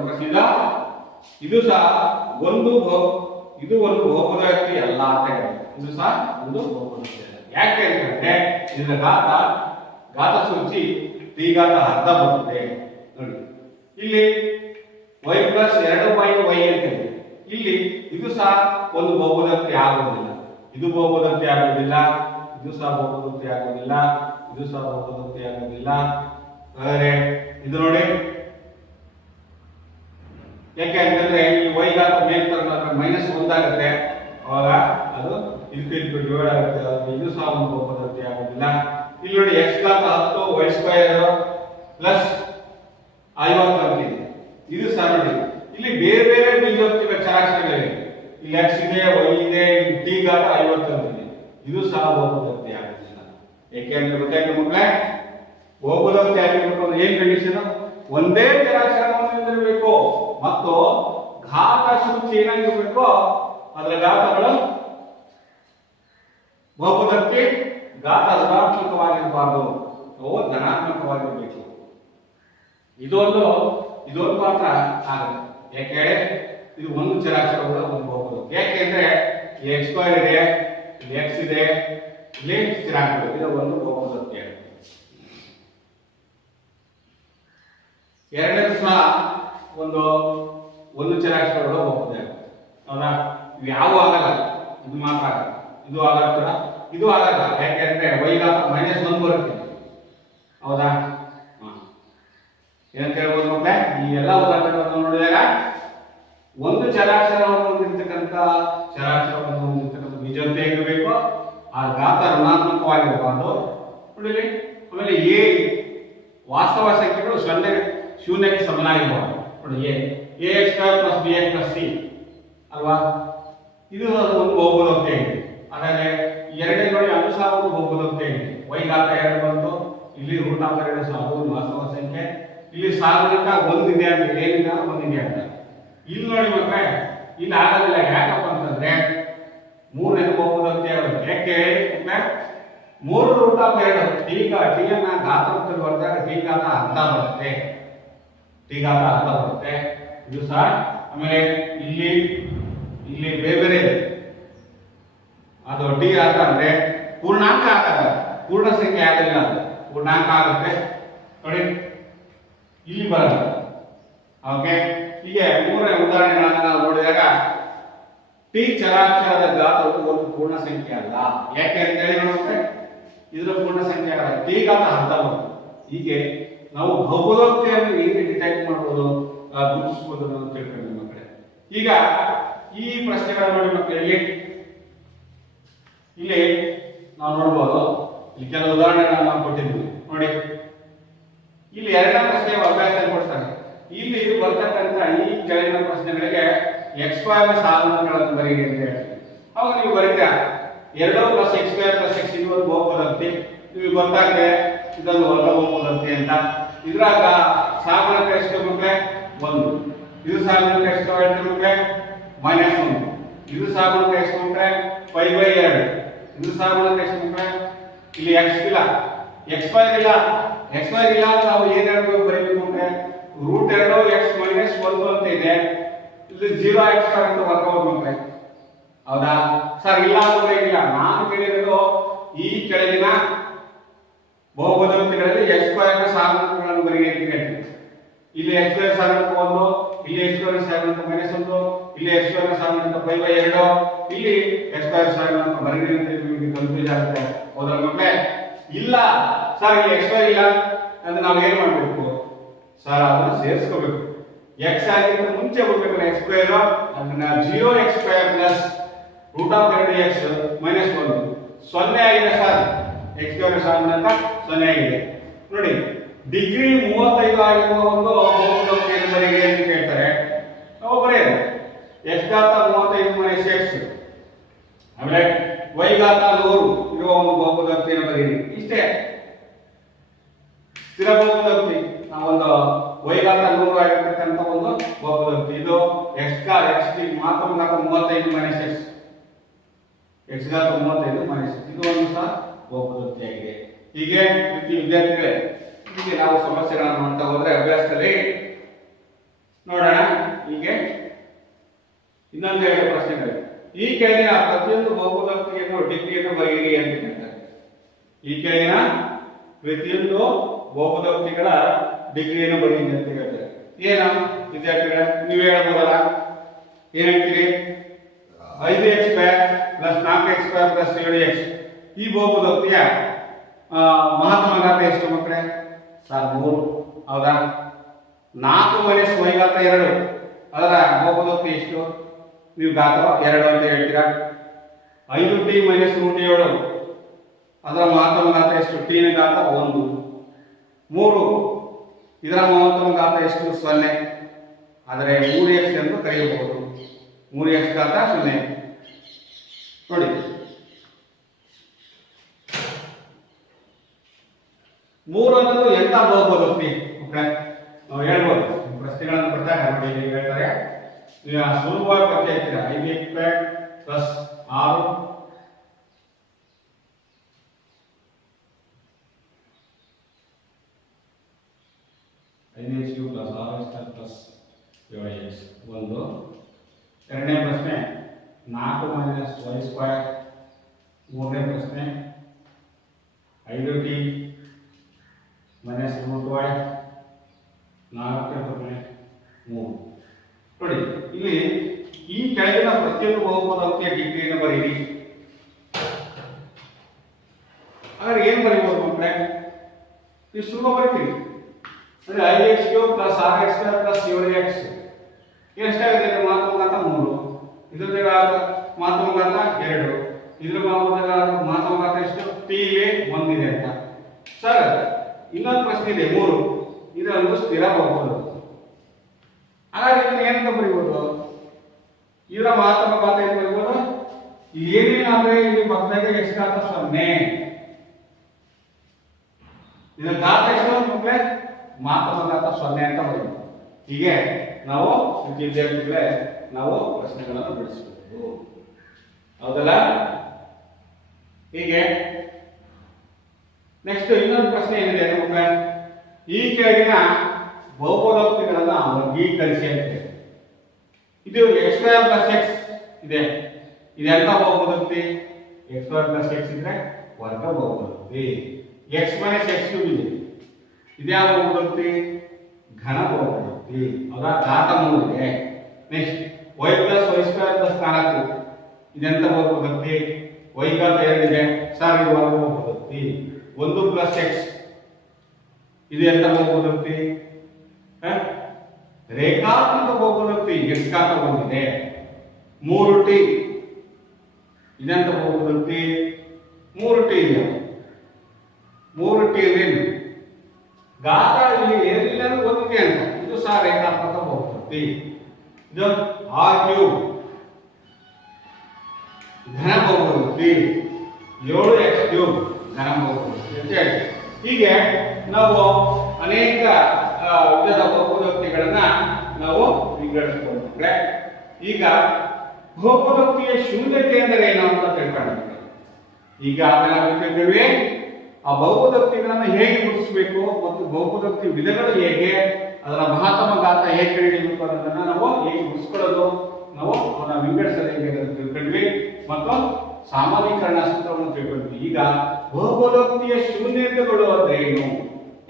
ಪ್ರಶ್ನೆಗ ಇದು ಸಹ ಒಂದು ಬಹುಪದೋಕ್ತಿ ಅಲ್ಲ ಅಂತ ಹೇಳಿ. ಇದು ಸಹ ಒಂದು ಬಹುಪದೋಕ್ತಿ ಅಲ್ಲ. ಯಾಕೆ ಅಂತಂದ್ರೆ ಇದರ ಘಾತ ಸೂಚಿ ಟಿ ಘಾತ ಅರ್ಧ ಬರುತ್ತೆ. ನೋಡಿ, ಇಲ್ಲಿ y ಪ್ಲಸ್ 2y ಅಂತ ಇದೆ. ಇಲ್ಲಿ ಇದು ಸಹ ಒಂದು ಬಹುಪದೋಕ್ತಿ ಆಗುವುದಿಲ್ಲ. ಇದು ಬಹುಪದೋಕ್ತಿ ಆಗುವುದಿಲ್ಲ, ಇದು ಸಹ ಬಹುಪದೋಕ್ತಿ ಆಗುವುದಿಲ್ಲ, ಇದು ಸಹ ಬಹುಪದೋಕ್ತಿ ಆಗುವುದಿಲ್ಲ. ಆದರೆ ಇದು ನೋಡಿ, ಯಾಕೆ ಅಂತಂದ್ರೆ ಈ y ಘಾತ ಮೇಲ್ತರಕ್ಕೆ ಮೈನಸ್ 1 ಆಗುತ್ತೆ. ಅವಾಗ ಅದು ಇದಕ್ಕೆ ಡಿವೈಡ್ ಆಗುತ್ತೆ. ಇದು ಸಹ ಒಂದು ಬಹುಪದೋಕ್ತಿ ಆಗುವುದಿಲ್ಲ. ಇಲ್ಲಿ ನೋಡಿ, x ಘಾತ 10 y ಸ್ಕ್ವೇರ್ ಪ್ಲಸ್ 50 ಅಂತಿದೆ. ಇದು ಸಹ ನೋಡಿ, ಇಲ್ಲಿ ಬೇರೆ ಬೇರೆ ಬೀಜೋಕ್ತಿಗಳ ಚರಾಕ್ಷರಗಳಿವೆ. ಇಲ್ಲಿ x ಇದೆ, y ಇದೆ, ಇಲ್ಲಿ t ಘಾತ 50 ಅಂತಿದೆ. ಇದು ಸಹ ಬಹುಪದೋಕ್ತಿ ಆಗುವುದಿಲ್ಲ. ಏಕೆಂದ್ರೆ ಗೊತ್ತಾಯ್ತು ಮಕ್ಕಳೇ, ಬಹುಪದೋಕ್ತಿ ಆಗಿರ್ಬೇಕು ಅಂದ್ರೆ ಏನ್ ಕಂಡೀಷನ್? ಒಂದೇ ಚರಾಕ್ಷರವನ್ನು ಹೊಂದಿರಬೇಕು ಮತ್ತು ಘಾತ ಸೂಚಿ ಏನಾಗಿರ್ಬೇಕು? ಅದರ ಘಾತಗಳು ಬಹುಪದೋಕ್ತಿ ಘಾತ ಋಣಾತ್ಮಕವಾಗಿರಬಾರದು, ಅವು ಧನಾತ್ಮಕವಾಗಿರಬೇಕು. ಇದೊಂದು ಮಾತ್ರ ಆಗುತ್ತೆ. ಯಾಕೆ? ಇದು ಒಂದು ಚರಾಕ್ಷರವುಳ್ಳ ಒಂದು ಬಹುಪದೋಕ್ತಿ. ಯಾಕೆಂದ್ರೆ x ಸ್ಕ್ವೇರ್ ಇದೆ, ಇಲ್ಲಿ x ಇದೆ, ಇಲ್ಲಿ ಸ್ಥಿರಾಂಕ ಇದೆ. ಒಂದು ಬಹುಪದೋಕ್ತಿ ಆಗುತ್ತೆ. ಎರಡನೇ ಸಹ ಒಂದು ಚರಾಕ್ಷರವುಳ್ಳ ಬಹುಪದೋಕ್ತಿ ಆಗುತ್ತೆ. ಹೌದಾ? ಇವು ಯಾವ ಆಗಲ್ಲ, ಇದು ಮಾತ್ರ ಆಗಲ್ಲ. ಇದು ಆಗಲ್ಲ, ಇದು ಆಗಲ್ಲ. ಯಾಕೆಂದ್ರೆ y ಘಾತ -1 ಬರುತ್ತೆ. ಹೌದಾ? ಏನಂತ ಹೇಳ್ಬೋದು ಮಕ್ಕಳೇ? ಈ ಎಲ್ಲ ಉದಾಹರಣೆಗಳನ್ನು ನೋಡಿದಾಗ ಒಂದು ಚರಾಕ್ಷರವನ್ನು ಹೊಂದಿರತಕ್ಕಂಥ ಬೀಜೋಕ್ತಿ ಆಗಿರಬೇಕು, ಆ ಘಾತ ಋಣಾತ್ಮಕವಾಗಿರಬಾರ್ದು. ನೋಡಿ, ಆಮೇಲೆ ವಾಸ್ತವ ಸಂಖ್ಯೆಗಳು ಶೂನ್ಯಕ್ಕೆ ಸಮನಾಗಿರಬಾರ್ದು. ನೋಡಿ, ax square plus bx plus c ಅಲ್ವಾ? ಇದು ಒಂದು ಬಹುಪದೋಕ್ತಿ ಆಗಿದೆ. ಹಾಗಾದ್ರೆ ಎರಡನೇ ನೋಡಿ, ಅದು ಸಹ ಒಂದು ಬಹುಪದೋಕ್ತಿ ಆಗಿದೆ. y ಘಾತ 2 ಬಂತು, ಇಲ್ಲಿ ರೂಟ್ ಆಫ್ 2 ಸಹ ಒಂದು ವಾಸ್ತವ ಸಂಖ್ಯೆ. ಇಲ್ಲಿ ಸಾಧಾರಣ ಒಂದಿದೆ ಅಂತ, ಏನಿದೆ ಒಂದಿದೆ ಅಂತ. ಇಲ್ಲಿ ನೋಡಿ ಮಕ್ಕಳೇ, ಇಲ್ಲಿ ಆಗೋದಿಲ್ಲ. ಯಾಕಪ್ಪ ಅಂತಂದ್ರೆ ಮೂರನೇ ಬಹುಪದೋಕ್ತಿ ಆಗುತ್ತೆ. ಯಾಕೆ? 3 ರೂಟ್ ಆಫ್ 2 ಟಿ ಅನ್ನ ಘಾತ ರೂಪದಲ್ಲಿ ಬರೆದಾಗ ಟಿ ಘಾತ ಅರ್ಧ ಬರುತ್ತೆ. ಇದು ಸಹ. ಆಮೇಲೆ ಇಲ್ಲಿ ಬೇರೆ ಬೇರೆ ಆದ ಅಥವಾ ಡಿ ಆತ ಅಂದ್ರೆ ಪೂರ್ಣಾಂಕ ಆಗಲ್ಲ, ಪೂರ್ಣ ಸಂಖ್ಯೆ ಆಗಲಿಲ್ಲ, ಅದು ಪೂರ್ಣಾಂಕ ಆಗುತ್ತೆ ನೋಡಿ, ಇಲ್ಲಿ ಬರಲ್ಲ. ಓಕೆ, ಹೀಗೆ ಮೂರನೇ ಉದಾಹರಣೆಗಳನ್ನ ನಾವು ನೋಡಿದಾಗ ಟಿ ಚರಾಕ್ಷರದ ಘಾತವು ಒಂದು ಪೂರ್ಣ ಸಂಖ್ಯೆ ಅಲ್ಲ. ಯಾಕೆ ಅಂತ ಹೇಳಿ ನೋಡುತ್ತೆ, ಇದರ ಪೂರ್ಣ ಸಂಖ್ಯೆ ಆಗಲ್ಲ, ಟಿ ಘಾತ ಅರ್ಧ ಒಂದು. ಹೀಗೆ ನಾವು ಬಹುಪದೋಕ್ತಿಯನ್ನು ಹೇಗೆ ಡಿಟೆಕ್ಟ್ ಮಾಡ್ಬೋದು, ಗುರುತಿಸಬಹುದು ಅಂತ ತಿಳ್ಕೊಂಡ್ವಿ ಮಕ್ಕಳೇ. ಈಗ ಈ ಪ್ರಶ್ನೆಗಳನ್ನು ನೋಡಿ ಮಕ್ಕಳಿಗೆ, ಇಲ್ಲಿ ನಾವು ನೋಡಬಹುದು, ಇಲ್ಲಿ ಕೆಲವು ಉದಾಹರಣೆಗಳನ್ನ ನಾವು ಕೊಟ್ಟಿದ್ವಿ ನೋಡಿ. ಇಲ್ಲಿ ಎರಡನೇ ಪ್ರಶ್ನೆ ಅಭ್ಯಾಸ ಕೊಡ್ತಾರೆ. ಇಲ್ಲಿ ಬರ್ತಕ್ಕಂಥ ಈ ಕೆಳಗಿನ ಪ್ರಶ್ನೆಗಳಿಗೆ x² ನ ಸಾಧನಗಳನ್ನು ಬರೀರಿ ಅಂತ ಹೇಳ್ತೀವಿ. ಅವಾಗ ನೀವು ಬರೀತೀರಾ 2 + x² + x ಇದು ಒಂದು ಬಹುಪದೋಕ್ತಿ, ನಿಮಗೆ ಗೊತ್ತಾಗಿದೆ ಇದೊಂದು ವರ್ಗ ಬಹುಪದೋಕ್ತಿ ಅಂತ. ಇದ್ರಾಗ ಸಾಧನಕ ಎಷ್ಟು ಮಕ್ಕಳೇ 1, ಇದು ಸಾಧನಕ ಎಷ್ಟು ಹೇಳ್ತೀವಿ ಮಕ್ಕಳೇ -1, ಇದು ಸಾಧನಕ ಎಷ್ಟು ಮಕ್ಕಳೇ π/2, ಇದು ಸಾಧನಕ ಎಷ್ಟು ಮಕ್ಕಳೇ, ಇಲ್ಲಿ x ಇಲ್ಲ, x² ಇಲ್ಲ, x² ಇಲ್ಲ ಅಂದ್ರೆ ನಾವು ಏನು ಹೇಳ್ಬೇಕು ಬರೀಬೇಕು ಅಂದ್ರೆ √2x - 1 ಅಂತ ಇದೆ, ಇಲ್ಲಿ 0x² ಅಂತ ಬರ್ಕೋಬಹುದು ಮಕ್ಕಳೇ. ಹೌದಾ ಸರ್? ಇಲ್ಲ ಅಂದ್ರೆ ಇಲ್ಲ, ನಾನು ಕೇಳಿರೋದು ಈ ಕೆಳಗಿನ ಬಹುಪದೋಕ್ತಿಗಳಲ್ಲಿ x² ನ ಸಾಧನಗಳನ್ನು ಬರೀರಿ ಅಂತ ಹೇಳ್ತೀನಿ. ಇಲ್ಲಿ x² ಸಾಧನಕ 1, ಇಲ್ಲಿ x² ಸಾಧನಕ -1, ಇಲ್ಲಿ x² ಸಾಧನಕ π/2, ಇಲ್ಲಿ x² ಸಾಧನಕ ಬರೀರಿ ಅಂತ ನಿಮಗೆ ಕನ್ಫ್ಯೂಸ್ ಆಗುತ್ತೆ. ಹೌದಾ ಮಕ್ಕಳೇ? ಇಲ್ಲ ಸರ್ ಇಲ್ಲಿ x² ಇಲ್ಲ ಅಂದ್ರೆ ನಾವು ಏನು ಮಾಡಬೇಕು ಸರ್? ಅದನ್ನು ಸೇರಿಸ್ಕೋಬೇಕು. x ಆಗಿಂತ ಮುಂಚೆ ಬರಬೇಕು x², ಅದನ್ನ 0x² + √2x - 1 0 ಆಗಿದೆ ಸರ್. x² ಸಾಧನಕ 0 ಆಗಿದೆ ನೋಡಿ. ಡಿಗ್ರಿ 35 ಆಗಿರುವ ಒಂದು ಬಹುಪದೋಕ್ತಿಯನ್ನು ಬರೀರಿ ಅಂತ ಕೇಳ್ತಾರೆ, ನಾವು ಬರೆಯೋದು x ಘಾತ 35 - x, ಆಮೇಲೆ y ಘಾತ 100 ಇರುವ ಒಂದು ಬಹುಪದೋಕ್ತಿಯನ್ನು ಬರೀರಿ. ಇಷ್ಟೇ ಸ್ಥಿರ ಬಹುಪದೋಕ್ತಿ. ನಾವೊಂದು y ಘಾತ 100 ಆಗಿರ್ತಕ್ಕಂಥ ಒಂದು ಬಹುಪದೋಕ್ತಿ. ಇದು x ಘಾತ ಮಾತ್ರ ಘಾತ 35 - x, x ಘಾತ 35 - x, ಇದು ಒಂದು ಸಹ ಬಹುಪದೋಕ್ತಿ ಆಗಿದೆ. ಹೀಗೆ ವಿದ್ಯಾರ್ಥಿಗಳೇ, ಹೀಗೆ ನಾವು ಸಮಸ್ಯೆಗಳನ್ನು ನೋಡ್ತಾ ಹೋದ್ರೆ ಅಭ್ಯಾಸದಲ್ಲಿ ನೋಡೋಣ. ಹೀಗೆ ಇನ್ನೊಂದು 2 ಪ್ರಶ್ನೆಗಳು. ಈ ಕೆಳಗಿನ ಪ್ರತಿಯೊಂದು ಬಹುಪದೋಕ್ತಿಯನ್ನು ಡಿಗ್ರಿಯನ್ನು ಬರೆಯಿರಿ ಅಂತ ಹೇಳ್ತಾರೆ. ಈ ಕೆಳಗಿನ ಪ್ರತಿಯೊಂದು ಬಹುಪದೋಕ್ತಿಗಳ ಡಿಗ್ರಿಯನ್ನು ಬರೆಯಿರಿ ಅಂತ ಹೇಳ್ತಾರೆ. ಏನು ವಿದ್ಯಾರ್ಥಿಗಳೇ, ನೀವು ಹೇಳ್ಬೋದಲ್ಲ, ಏನ್ ಹೇಳ್ತೀರಿ? 5x² + 4x² + 7x ಈ ಬಹುಪದೋಕ್ತಿಯ ಮಹತ್ತಮ ಘಾತ ಎಷ್ಟು ಮಕ್ಕಳೇ? ಸರ್ 3. ಹೌದಾ? 4 - y ಘಾತ 2 ಅದರ ಬಹುಪದೋಕ್ತಿ ಎಷ್ಟು? ನೀವು ಘಾತ 2 ಅಂತ ಹೇಳ್ತೀರಾ. 5t - √7 ಅದರ ಮಹತ್ತಮ ಘಾತ ಎಷ್ಟು? t ನ ಘಾತ 1. 3 ಇದರ ಮಹತ್ತಮ ಘಾತ ಎಷ್ಟು? 0. ಆದರೆ 3x ಎಂದು ಕರೆಯಬಹುದು. 3x ಘಾತ 0 ನೋಡಿ. 3 ಅನ್ನೋದು ಎಂತ ಬಹುಪದೋಕ್ತಿ ಮಕ್ಕಳೇ? ನಾವು ಹೇಳ್ಬೋದು, ಪ್ರಶ್ನೆಗಳನ್ನು ಕೊಟ್ಟಾಗ ನೋಡಿ ಹೇಗೆ ಹೇಳ್ತಾರೆ. ಈಗ ಸುಲಭವಾಗಿ ಪತ್ತೆ ಹಚ್ಚಿರ 5x² + 6 5x³ + 6x² + 7x ಒಂದು. ಎರಡನೇ ಪ್ರಶ್ನೆ 4 - y². ಮೂರನೇ ಪ್ರಶ್ನೆ 5t - √y. ನಾಲ್ಕನೇ ಪ್ರಶ್ನೆ 3 ನೋಡಿ. ಇಲ್ಲಿ ಈ ಕೆಳಗಿನ ಪ್ರತಿಯೊಂದು ಬಹುಪದೋಕ್ತಿಯ ಡಿಗ್ರಿಯನ್ನು ಬರೀರಿ. ಹಾಗಾದ್ರೆ ಏನು ಬರೀಬಹುದು ಮಕ್ಕಳೇ? ನೀವು ಸುಲಭ ಬರೀತೀರಿ. ಅಂದ್ರೆ 5x³ + 6x² + 7x ಎಷ್ಟಾಗಿದೆ? ಮಹತ್ತಮ ಘಾತ 3, ಇದರ ಮಹತ್ತಮ ಘಾತ 2, ಇದರ ಮಹತ್ತಮ ಘಾತ ಎಷ್ಟು? t ಗೆ 1 ಇದೆ ಅಂತ. ಸರ್ ಇನ್ನೊಂದು ಪ್ರಶ್ನೆ ಇದೆ 3, ಇದೊಂದು ಸ್ಥಿರ ಬಹುಪದೋಕ್ತಿ. ಹಾಗಾದ್ರೆ ಇದನ್ನ ಏನಂತ ಬರೀಬಹುದು? ಇದರ ಮಹತ್ತಮ ಘಾತ ಏನು ಬರೀಬಹುದು? ಏನೇನಾದ್ರೆ ಇಲ್ಲಿ ಪಕ್ಕದಾಗ x ಘಾತ 0, ಇದರ ಘಾತ ಎಷ್ಟು ಮಕ್ಕಳೇ? ಮಹತ್ತಮ ಘಾತ 0 ಅಂತ ಬರೀಬಹುದು. ಹೀಗೆ ನಾವು ವಿದ್ಯಾರ್ಥಿಗಳೇ ನಾವು ಪ್ರಶ್ನೆಗಳನ್ನು ಬಿಡಿಸಬೇಕು. ಹೌದಲ್ಲ? ಹೀಗೆ ನೆಕ್ಸ್ಟ್ ಇನ್ನೊಂದು ಪ್ರಶ್ನೆ ಏನಿದೆ ಮಕ್ಕಳೇ? ಈ ಕೆಳಗಿನ ಬಹುಪದೋಕ್ತಿಗಳನ್ನು ವರ್ಗೀಕರಿಸಿ ಅಂತ. ಇದು x² + x ಇದೆ, ಇದೆಂತ ಬಹುಪದೋಕ್ತಿ? x ಸ್ಕ್ವೇರ್ ಪ್ಲಸ್ x ಇದ್ರೆ ವರ್ಗ ಬಹುಪದೋಕ್ತಿ. x ಮೈನಸ್ x ಕ್ಯೂಬ್ ಇದೆ, ಇದ್ಯಾವ ಬಹುಪದೋಕ್ತಿ? ಘನ ಬಹುಪದೋಕ್ತಿ. ಹೌದಾ? ಘಾತ 3 ಇದೆ. Next y plus y square plus 4 ಇದೆಂತ ಬಹುಪದೋಕ್ತಿ? y ಘಾತ 2 ಇದೆ ಸರ್, ಇದು ವರ್ಗ ಬಹುಪದೋಕ್ತಿ. 1 ಪ್ಲಸ್ x ಇದು ಎಂತ ಬಹುಪದೋಕ್ತಿ? ರೇಖಾತ್ಮಕ ಬಹುಪದೋಕ್ತಿ. x ಘಾತ 1 ಇದೆ. 3t ಇದೆಂತ ಬಹುಪದೋಕ್ತಿ? 3t ಇದೆ. 3t ಏನು? ಘಾತ ಇಲ್ಲಿ ಏನಿಲ್ಲ ಒಂದಿದೆ ಅಂತ, ಇದು ಸಹ ರೇಖಾತ್ಮಕ ಬಹುಪದೋಕ್ತಿ. ಇದು r ಕ್ಯೂಬ್ ಘನ ಬಹುಪದೋಕ್ತಿ. 7x ಕ್ಯೂಬ್ ಘನ ಬಹುಪದೋಕ್ತಿ ಅಂತ ಹೇಳಿ ಹೀಗೆ ನಾವು ಅನೇಕ ವಿಧದ ಬಹುಪದೋಕ್ತಿಗಳನ್ನ ನಾವು ವಿಂಗಡಿಸಿಕೊಂಡ್ರೆ, ಈಗ ಬಹುಪದೋಕ್ತಿಯ ಶೂನ್ಯತೆ ಅಂದರೆ ಏನು ಅಂತ ತಿಳ್ಕೊಂಡಿದ್ದೀವಿ. ಈಗ ನಾವು ತಿಳ್ಕೊಂಡ್ವಿ ಆ ಬಹುಪದೋಕ್ತಿಗಳನ್ನು ಹೇಗೆ ಗುರುತಿಸಬೇಕು ಮತ್ತು ಬಹುಪದೋಕ್ತಿ ವಿಧಗಳು ಹೇಗೆ, ಅದರ ಮಹತ್ತಮ ಘಾತ ಹೇಗೆ ಕಂಡುಹಿಡಿಯಬೇಕು ಅನ್ನೋದನ್ನ ನಾವು ಹೇಗೆ ಗುರುತಿಸ್ಕೊಳ್ಳೋದು, ನಾವು ಅವನ್ನ ವಿಂಗಡಿಸೋದು ಹೇಗೆ ಅಂತ ತಿಳ್ಕೊಂಡ್ವಿ ಮತ್ತು ಸಾಮಾನ್ಯೀಕರಣ ಸೂತ್ರವನ್ನು ತಿಳ್ಕೊಂಡ್ವಿ. ಈಗ ಬಹುಪದೋಕ್ತಿಯ ಶೂನ್ಯತೆಗಳು ಅಂದ್ರೆ ಏನು?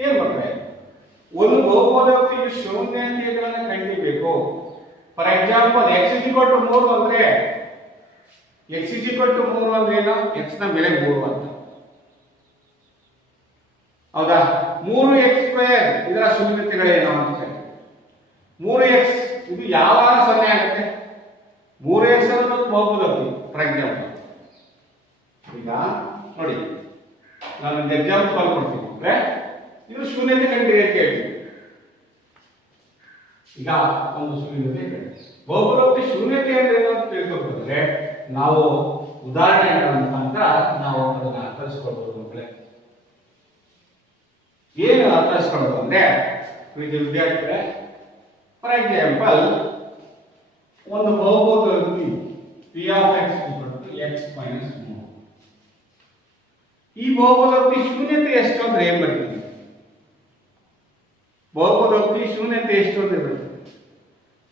ಏನ್ ಮಕ್ಕಳೇ, ಒಂದು ಬಹುಪದೋಕ್ತಿಯ ಶೂನ್ಯತೆಗಳನ್ನು ಕಂಡುಹಿಡಿಯಬೇಕು. ಫಾರ್ ಎಕ್ಸಾಂಪಲ್ x 3 ಅಂದ್ರೆ x 3 ಅಂದ್ರೆ ಏನು? x ನ ಬೆಲೆ 3 ಅಂತ. ಹೌದಾ? 3x ಸ್ಕ್ವೇರ್ ಇದರ ಶೂನ್ಯತೆಗಳೇನು ಅಂತ ಹೇಳಿ 3x ಇದು ಯಾವಾಗ 0 ಆಗುತ್ತೆ? 3x ಅನ್ನೋದು ಬಹುಪದೋಕ್ತಿ. ಫಾರ್ ಎಕ್ಸಾಂಪಲ್ ಈಗ ನೋಡಿ, ನಾನು ಒಂದು ಎಕ್ಸಾಂಪಲ್ ಕೊಡ್ತೀನಿ ಅಂದ್ರೆ ಇದು ಶೂನ್ಯತೆ ಕಂಡುಹಿಡಿಯಕ್ಕೆ ಹೇಳ್ತೀನಿ. ಈಗ ಒಂದು ಶೂನ್ಯತೆ ಬಹುಪದೋಕ್ತಿ ಶೂನ್ಯತೆ ಅಂದ್ರೆ ಏನು ಅಂತ ತಿಳ್ಕೊಬೇಕಂದ್ರೆ ನಾವು ಉದಾಹರಣೆಗಳ ಮುಖಾಂತರ ನಾವು ಅದನ್ನ ಅರ್ಥೈಸ್ಕೊಳ್ಬಹುದು ಮಕ್ಕಳೇ. ಏನು ಅರ್ಥೈಸ್ಕೊಳ್ಳೋದು ಅಂದ್ರೆ ವಿದ್ಯಾರ್ಥಿಗಳೇ, ಫಾರ್ ಎಕ್ಸಾಂಪಲ್ ಒಂದು ಬಹುಪದೋಕ್ತಿ p of x x minus 3. ಈ ಬಹುಪದೋಕ್ತಿ ಶೂನ್ಯತೆ ಎಷ್ಟು ಅಂದ್ರೆ ಏನ್ ಬರ್ತೀವಿ? ಬಹುಪದೋಕ್ತಿ ಶೂನ್ಯತೆ ಎಷ್ಟು ಅಂತ ಬರ್ತೀವಿ?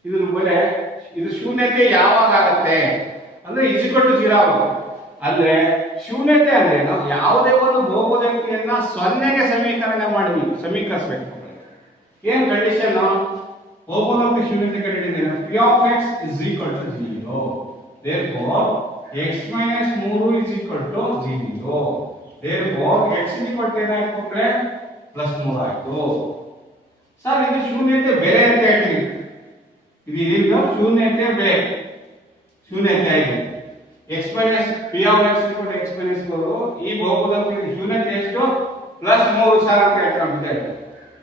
ಇದು ಬೆಲೆ ಇದು ಶೂನ್ಯತೆ ಯಾವಾಗ ಆಗುತ್ತೆ ಅಂದ್ರೆ = 0 ಅಂದ್ರೆ ಶೂನ್ಯತೆ ಅಂದ್ರೆ ನಾವು ಯಾವುದೇ ಒಂದು ಬಹುಪದೋಕ್ತಿಯನ್ನ 0ಗೆ ಸಮೀಕರಿಸಬೇಕು. ಏನ್ ಕಂಡೀಷನ್? ಬಹುಪದೋಕ್ತಿ ಶೂನ್ಯತೆ ಕಂಡಿದ್ದೇನೆ p of x is equal to 0. therefore x minus 3 is equal to 0. therefore x is equal to ಏನಾಯ್ತು ಮಕ್ಕಳೇ? +3 ಆಯ್ತು. ಸರ್ ಇದು ಶೂನ್ಯತೆ ಬೆಲೆ ಅಂತ ಹೇಳ್ತೀವಿ. ಇದು ಏನು? ಶೂನ್ಯತೆ ಬೆಲೆ, ಶೂನ್ಯತೆ ಆಗಿದೆ. x minus p of x equal to x minus 4 ಈ ಬಹುಪದೋಕ್ತಿ ಶೂನ್ಯತೆ ಎಷ್ಟು? +3 ಸರ್ ಅಂತ ಹೇಳ್ತಾರೆ.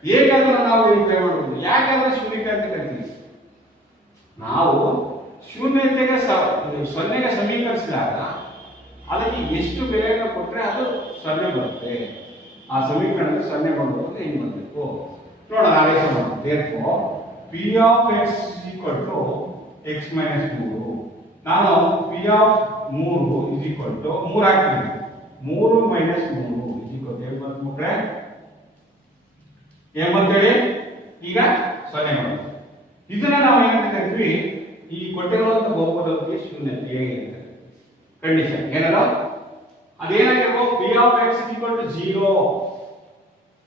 ಹೇಗಾದ್ರೂ ನಾವು ವೆರಿಫೈ ಮಾಡಬಹುದು. ಯಾಕಂದ್ರೆ ಶೂನ್ಯತೆ ಅಂತ ಕರಿತೀವಿ ನಾವು. ಶೂನ್ಯತೆಗೆ 0ಗೆ ಸಮೀಕರಿಸಿದಾಗ ಅದಕ್ಕೆ ಎಷ್ಟು ಬೆಲೆಯನ್ನು ಕೊಟ್ಟರೆ ಅದು 0 ಬರುತ್ತೆ. ಆ ಸಮೀಕರಣಕ್ಕೆ 0 ಬಂದ್ರೆ ಏನು ಮಾಡಬೇಕು ನೋಡೋಣ. ಆದೇಶ ಮಾಡೋಣ. therefore p of x is equal to x minus 3. ನಾನು p of 3 is equal to 3 ಹಾಕ್ತೀನಿ. 3 minus 3 is equal to ಏನು ಬಂತು ಮಕ್ಕಳೇ? ಏನು ಬಂತೇಳಿ? ಈಗ 0 ಬಂತು. ಇದನ್ನ ನಾವು ಏನಂತ ಕರಿತೀವಿ? ಈ ಕೊಟ್ಟಿರುವಂತ ಬಹುಪದೋಕ್ತಿಯ ಶೂನ್ಯತೆ ಅಂತ ಕಂಡೀಷನ್ ಏನಲ್ಲ ಅದೇನಾಗಿರ್ಬೋದು? p of x is equal to 0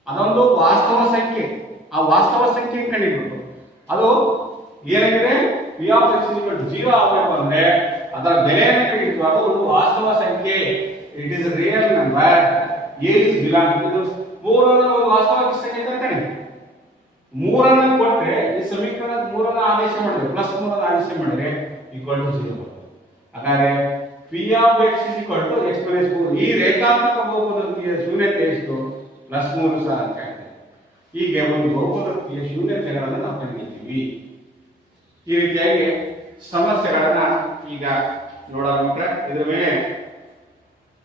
ಅದೊಂದು ವಾಸ್ತವ ಸಂಖ್ಯೆ. ಆ ವಾಸ್ತವ ಸಂಖ್ಯೆ ಕಂಡುಹಿಡಿಯಬೇಕು. ಅದು ಏನಾಗಿದೆ? p of x is equal to 0 ಆಗಬೇಕು ಅಂದ್ರೆ ಅದರ ಬೆಲೆಯನ್ನು ಕಂಡುಹಿಡಿಯುವ ಅದು ಒಂದು ವಾಸ್ತವ ಸಂಖ್ಯೆ. It is real number. a is belong to 3 ಅನ್ನೋ ಒಂದು ವಾಸ್ತವ ಸಂಖ್ಯೆ ಅಂತಾನೆ. 3 ಅನ್ನು ಕೊಟ್ಟರೆ ಈ ಸಮೀಕರಣ 3 ಅನ್ನು ಆದೇಶ ಮಾಡಿದ್ರೆ +3 ಅನ್ನು ಆದೇಶ ಮಾಡಿದ್ರೆ =0. ಹಾಗಾದ್ರೆ p of x is equal to x minus 3 ಈ ರೇಖಾತ್ಮಕ ಬಹುಪದೋಕ್ತಿಯ ಶೂನ್ಯತೆ ಎಷ್ಟು? +3 ಸಹ ಅಂತ ಹೇಳ್ತಾರೆ. ಹೀಗೆ ಒಂದು ಬಹುಪದೋಕ್ತಿಯ ಶೂನ್ಯತೆಗಳನ್ನು ನಾವು ಕಂಡುಹಿಡಿತೀವಿ. ಈ ರೀತಿಯಾಗಿ ಸಮಸ್ಯೆಗಳನ್ನ ಈಗ ನೋಡೋಣ ಮಕ್ಕಳೇ. ಇದರ ಮೇಲೆ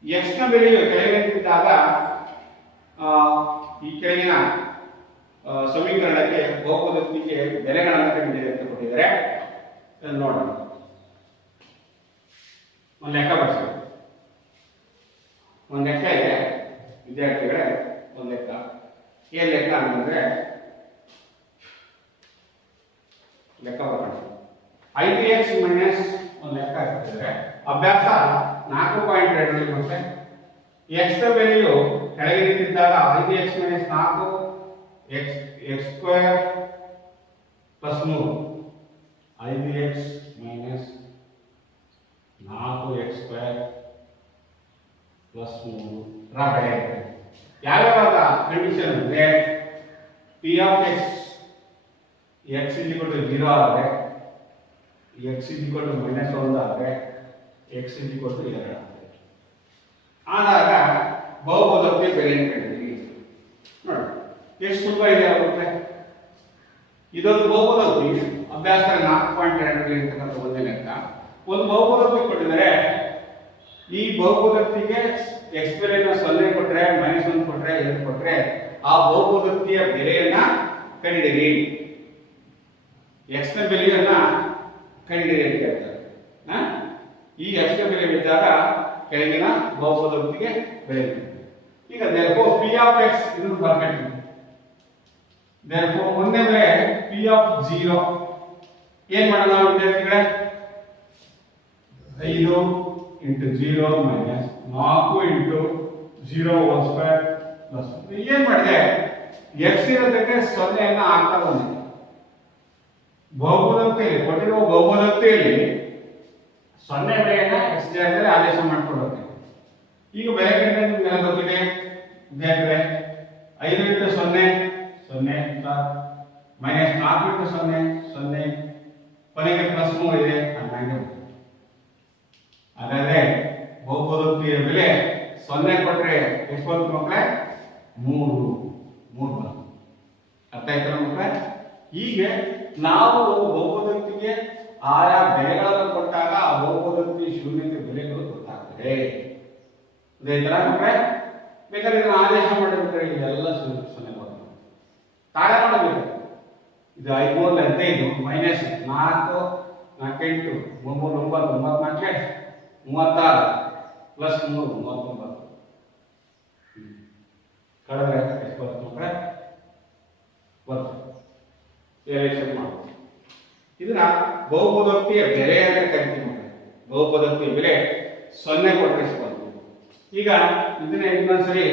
x ನ ಬೆಲೆಯು ಕೆಳಗಿನಂತಿದ್ದಾಗ ಈ ಕೆಳಗಿನ ಸಮೀಕರಣಕ್ಕೆ ಬಹುಪದೋಕ್ತಿಗೆ ಬೆಲೆಗಳನ್ನು ಕಂಡುಹಿಡಿಯಿರಿ ಅಂತ ಕೊಟ್ಟಿದ್ದಾರೆ. ನೋಡೋಣ. ಒಂದು ಲೆಕ್ಕ ಬರ್ತೀವಿ. ಒಂದು ಲೆಕ್ಕ ಇದೆ ವಿದ್ಯಾರ್ಥಿಗಳೇ. ಒಂದು ಲೆಕ್ಕ ಏನ್ ಲೆಕ್ಕ ಅಂತಂದ್ರೆ ಲೆಕ್ಕ ಬರೋಣ. 5x ಮೈನಸ್ ಒಂದು ಲೆಕ್ಕ ಹಾಕಿದ್ರೆ ಅಭ್ಯಾಸ 4.2 ಮತ್ತೆ ಎಕ್ಸ್ ನ ಬೆಲೆಯು ಕೆಳಗಿನಿಂದಾಗ 5x - 4 x square plus 3 5x - 4x square plus 3 ರ ಬೆಲೆ ಯಾವಾಗ ಕಂಡೀಷನ್ ಅಂದ್ರೆ p of x x = 0 ಆದರೆ x = -1 ಆದರೆ x = 2 ಆದಾಗ ಬಹುಪದೋಕ್ತಿಯ ಬೆಲೆಯನ್ನು ಕಂಡಿದ್ದೀವಿ ನೋಡಿ ಎಷ್ಟು ಸುಲಭ ಇದೆ ಆಗುತ್ತೆ ಇದೊಂದು ಬಹುಪದೋಕ್ತಿ ಅಭ್ಯಾಸ 4.2 ಇರತಕ್ಕಂಥ ಒಂದೇ ಲೆಕ್ಕ ಒಂದು ಬಹುಪದೋಕ್ತಿ ಕೊಟ್ಟಿದ್ದಾರೆ ಈ ಬಹುಪದೋಕ್ತಿಗೆ x ಬೆಲೆಯನ್ನು 0 ಕೊಟ್ಟರೆ -1 ಕೊಟ್ಟರೆ 2 ಕೊಟ್ಟರೆ ಆ ಬಹುಪದೋಕ್ತಿಯ ಬೆಲೆಯನ್ನ ಕಂಡುಹಿಡಿಯಿರಿ x ನ ಬೆಲೆಯನ್ನ ಕಂಡುಹಿಡಿಯಿರಿ ಅಂತ ಹೇಳ್ತಾರೆ ಈ x ನ ಬೆಲೆ ಬಿದ್ದಾಗ ಕೆಳಗಿನ ಬಹುಪದೋಕ್ತಿಗೆ ಬೆಲೆ ಈಗ therefore p of x ಇದನ್ನು ಬರ್ಕೊಂಡು therefore ಒಂದೇ ಬೆಲೆ p of 0 ಏನು ಮಾಡೋಣ ನಾವು ವಿದ್ಯಾರ್ಥಿಗಳೇ 5 into 0 minus 4 into 0 whole square plus ಏನು ಮಾಡಿದೆ x ಇರೋದಕ್ಕೆ 0 ಅನ್ನು ಹಾಕ್ತಾ ಬಂದೆ ಬಹುಪದೋಕ್ತಿಯಲ್ಲಿ ಕೊಟ್ಟಿರುವ ಬಹುಪದೋಕ್ತಿಯಲ್ಲಿ 0 ಬೆಲೆಯನ್ನ x ಜಾಗದಲ್ಲಿ ಆದೇಶ ಮಾಡಿಕೊಳ್ಳುತ್ತೆ ಈಗ ಬೆಲೆ ಕಂಡು ನಿಮಗೆ ಗೊತ್ತಿದೆ ವಿದ್ಯಾರ್ಥಿಗಳೇ 5 into 0 0 minus 4 into 0 0 ಕೊನೆಗೆ ಪ್ಲಸ್ 3 ಇದೆ ಹಾಗಾಗಿ ಹಾಗಾದ್ರೆ ಬಹುಪದೋಕ್ತಿಯ ಬೆಲೆ 0 ಕೊಟ್ಟರೆ ಎಷ್ಟು ಬಂತು ಮಕ್ಕಳೇ 3 ಬಂತು ಅರ್ಥ ಆಯ್ತಾ ಮಕ್ಕಳೇ ಹೀಗೆ ನಾವು ಬಹುಪದೋಕ್ತಿಗೆ ಆಯಾ ಬೆಲೆಗಳನ್ನು ಕೊಟ್ಟಾಗ ಆ ಬಹುಪದೋಕ್ತಿ ಶೂನ್ಯತೆ ಬೆಲೆಗಳು ಗೊತ್ತಾಗ್ತದೆ ಅದೇ ತರ ಮಕ್ಕಳೇ ಬೇಕಾದ್ರೆ ಇದನ್ನು ಆದೇಶ ಮಾಡಿರ್ತಾರೆ ಇದೆಲ್ಲ 0 ಬರ್ತದೆ ತಾಳೆ ಮಾಡಬೇಕು ಇದು 5 3 15 ಮೈನಸ್ 4 4 8 3 9 94 36 ಪ್ಲಸ್ 3 39 ಕಳೆದ್ರೆ ಎಷ್ಟು ಬರುತ್ತೆ ಮಕ್ಕಳೇ ಬರ್ತದೆ ಎಲೆಕ್ಷನ್ ಮಾಡ್ತೀವಿ ಇದನ್ನ ಬಹುಪದೋಕ್ತಿಯ ಬೆಲೆ ಅಂತ ಕರಿತೀವಿ ಮಕ್ಕಳೇ ಬಹುಪದೋಕ್ತಿಯ ಬೆಲೆ 0 ಕೊಟ್ಟರೆ ಎಷ್ಟು ಬಂತು ಈಗ ಇದನ್ನ ಇನ್ನೊಂದ್ಸರಿ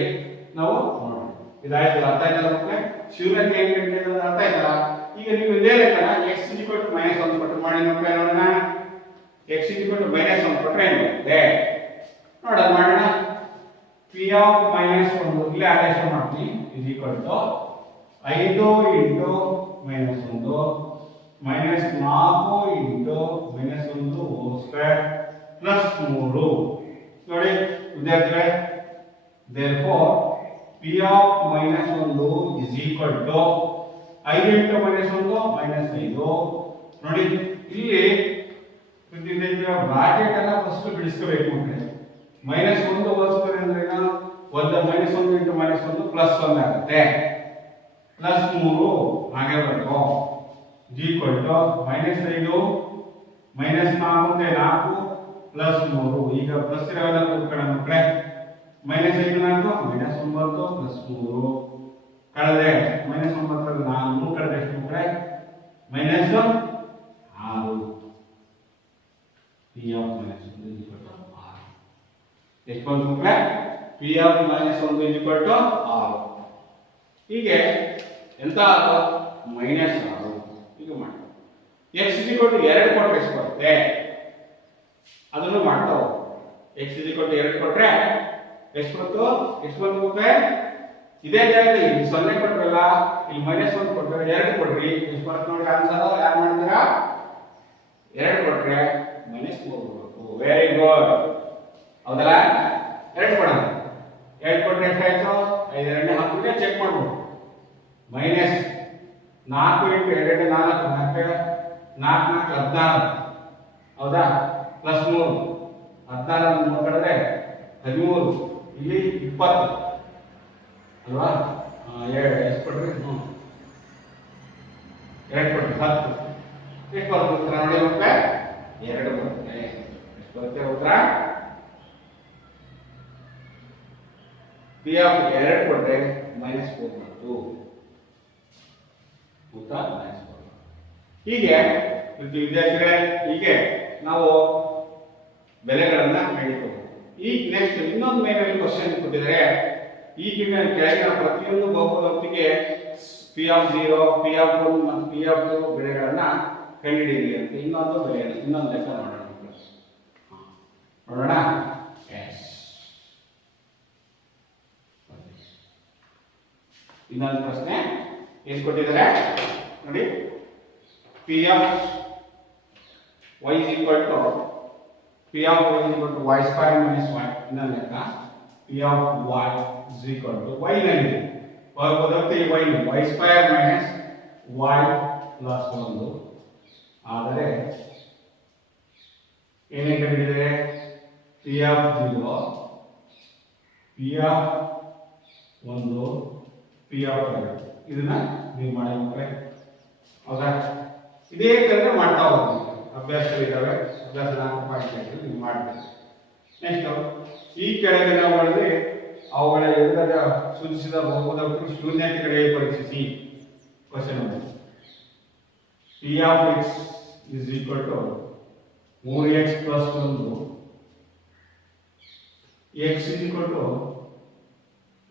ನಾವು ನೋಡೋಣ ಇದಾಯ್ತು ಅರ್ಥ ಆಯ್ತಲ್ಲ ಮಕ್ಕಳೇ ಶೂನ್ಯತೆ ಏನು ಕಂಡಿರೋದು ಅರ್ಥ ಆಯ್ತಲ್ಲ ಈಗ ನೀವು ಇದೇ ಲೆಕ್ಕನ x = -1 ಕೊಟ್ಟರೆ ಮಾಡಿ ಮಕ್ಕಳೇ ನೋಡೋಣ x = -1 ಕೊಟ್ಟರೆ ಏನು ಬರುತ್ತೆ ನೋಡೋಣ ಮಾಡೋಣ p of -1 ಇಲ್ಲೇ ಆದೇಶ ಮಾಡ್ತೀನಿ = 5 into -1 minus 4 into -1 whole square plus 3 ನೋಡಿ ವಿದ್ಯಾರ್ಥಿಗಳೇ therefore p of -1 is equal to 5 into -1 -5 ನೋಡಿ ಇಲ್ಲಿ ಪ್ರತಿನಿಧಿಯ ಬ್ರಾಕೆಟ್ ಅನ್ನ ಫಸ್ಟ್ ಬಿಡಿಸಬೇಕು ಅಂದ್ರೆ -1 whole square ಅಂದ್ರೆ ಏನು -1 into -1 ಪ್ಲಸ್ 1 ಆಗುತ್ತೆ ಪ್ಲಸ್ 3 ಹಾಗೆ ಬರಬೇಕು equal to -5 -4 ಪ್ಲಸ್ 3 ಈಗ ಪ್ಲಸ್ ಇರೋದನ್ನ ಕೂತ್ಕೊಳ್ಳೋಣ ಮಕ್ಕಳೇ -5 4 -9 ಪ್ಲಸ್ 3 ಕಳೆದ್ರೆ -9 ರಲ್ಲಿ 4 ಕಳೆದ್ರೆ ಎಷ್ಟು ಮಕ್ಕಳೇ -6 p of -1 6 ಎಷ್ಟು ಬಂತು ಮಕ್ಕಳೇ p of -1 6 ಹೀಗೆ ಎಂತ -6 ಈಗ ಮಾಡಿ x = 2 ಕೊಟ್ಟರೆ ಎಷ್ಟು ಬರುತ್ತೆ ಅದನ್ನು ಮಾಡ್ತಾ ಹೋಗಿ x = 2 ಕೊಟ್ಟರೆ ಎಷ್ಟು ಬಂತು ಮಕ್ಕಳೇ ಇದೇ ಜಾಗದಲ್ಲಿ 0 ಕೊಟ್ಟರಲ್ಲ ಇಲ್ಲಿ -1 ಕೊಟ್ಟರೆ 2 ಕೊಡ್ರಿ ಎಷ್ಟು ಬರುತ್ತೆ ನೋಡಿ ಆನ್ಸರ್ ಯಾರು ಮಾಡ್ತೀರಾ 2 ಕೊಟ್ಟರೆ -3 ಬರಬೇಕು ವೆರಿ ಗುಡ್ ಹೌದಲ್ಲ 2 ಕೊಡೋಣ 2 ಕೊಟ್ಟರೆ ಎಷ್ಟಾಯ್ತು 5 2 10 ಚೆಕ್ ಮಾಡ್ಬೋದು -4 into 2 4 4 16 ಹೌದಾ ಪ್ಲಸ್ 3 16 3 ಕಳೆದ್ರೆ 13 ಇಲ್ಲಿ 20 ಅಲ್ವಾ ಎಷ್ಟು ಕೊಟ್ರಿ 2 ಕೊಟ್ರಿ 10 ಎಷ್ಟು ಬರುತ್ತೆ ಉತ್ತರ ನೋಡಿ ಮಕ್ಕಳೇ 2 ಬರುತ್ತೆ ಎಷ್ಟು ಬರುತ್ತೆ ಉತ್ತರ p of 2 ಕೊಟ್ಟರೆ -4 ಬಂತು ಉತ್ತರ -4 ಹೀಗೆ ವಿದ್ಯಾರ್ಥಿಗಳೇ ಹೀಗೆ ನಾವು ಬೆಲೆಗಳನ್ನ ಕಂಡುಹಿಡಿಯಬೇಕು ಈಗ ನೆಕ್ಸ್ಟ್ ಇನ್ನೊಂದು ಮೇನಲ್ಲಿ ಕ್ವಶನ್ ಕೊಟ್ಟಿದ್ದಾರೆ. ಈ ಕೆಳಗಿನ ಪ್ರತಿಯೊಂದು ಬಹುಪದೋಕ್ತಿಗೆ ಪಿ ಆಫ್ 0, ಪಿ ಆಫ್ 1 ಮತ್ತು ಪಿ ಆಫ್ 2 ಬೆಲೆಗಳನ್ನ ಕಂಡುಹಿಡಿಯಿರಿ ಅಂತ ಇನ್ನೊಂದು ಲೆಕ್ಕ ಮಾಡೋಣ. ನೋಡೋಣ. ಇನ್ನೊಂದು ಪ್ರಶ್ನೆ ಏನ್ ಕೊಟ್ಟಿದ್ದಾರೆ ನೋಡಿ. P of y is equal to P of y is equal to y square minus y. ಇನ್ನೊಂದು ಲೆಕ್ಕ P of y is equal to y ನಲ್ಲಿ ಬಹುಪದೋಕ್ತಿ y square minus y plus 1 ಆದರೆ ಏನೇ ಕಂಡಿದ್ದಾರೆ P of 0, P of 1, P of 2 ಇದನ್ನ ನೀವು ಮಾಡಬೇಕು. ಹೌದಾ? ಇದೇ ತರ ಮಾಡ್ತಾ ಹೋಗ್ತೀವಿ. ಅಭ್ಯಾಸಗಳಿದ್ದಾವೆ, ಅಭ್ಯಾಸ 4.5 ನೀವು ಮಾಡ್ತೀವಿ. ನೆಕ್ಸ್ಟ್ ಈ ಕೆಳಗಿನವುಗಳಲ್ಲಿ ಅವುಗಳ ಎದುರಾದ ಸೂಚಿಸಿದ ಬಹುಪದೋಕ್ತಿ ಶೂನ್ಯತೆಗಳಿಗೆ ಪರೀಕ್ಷಿಸಿ. Question P of x is equal to 3x plus 1, x is equal to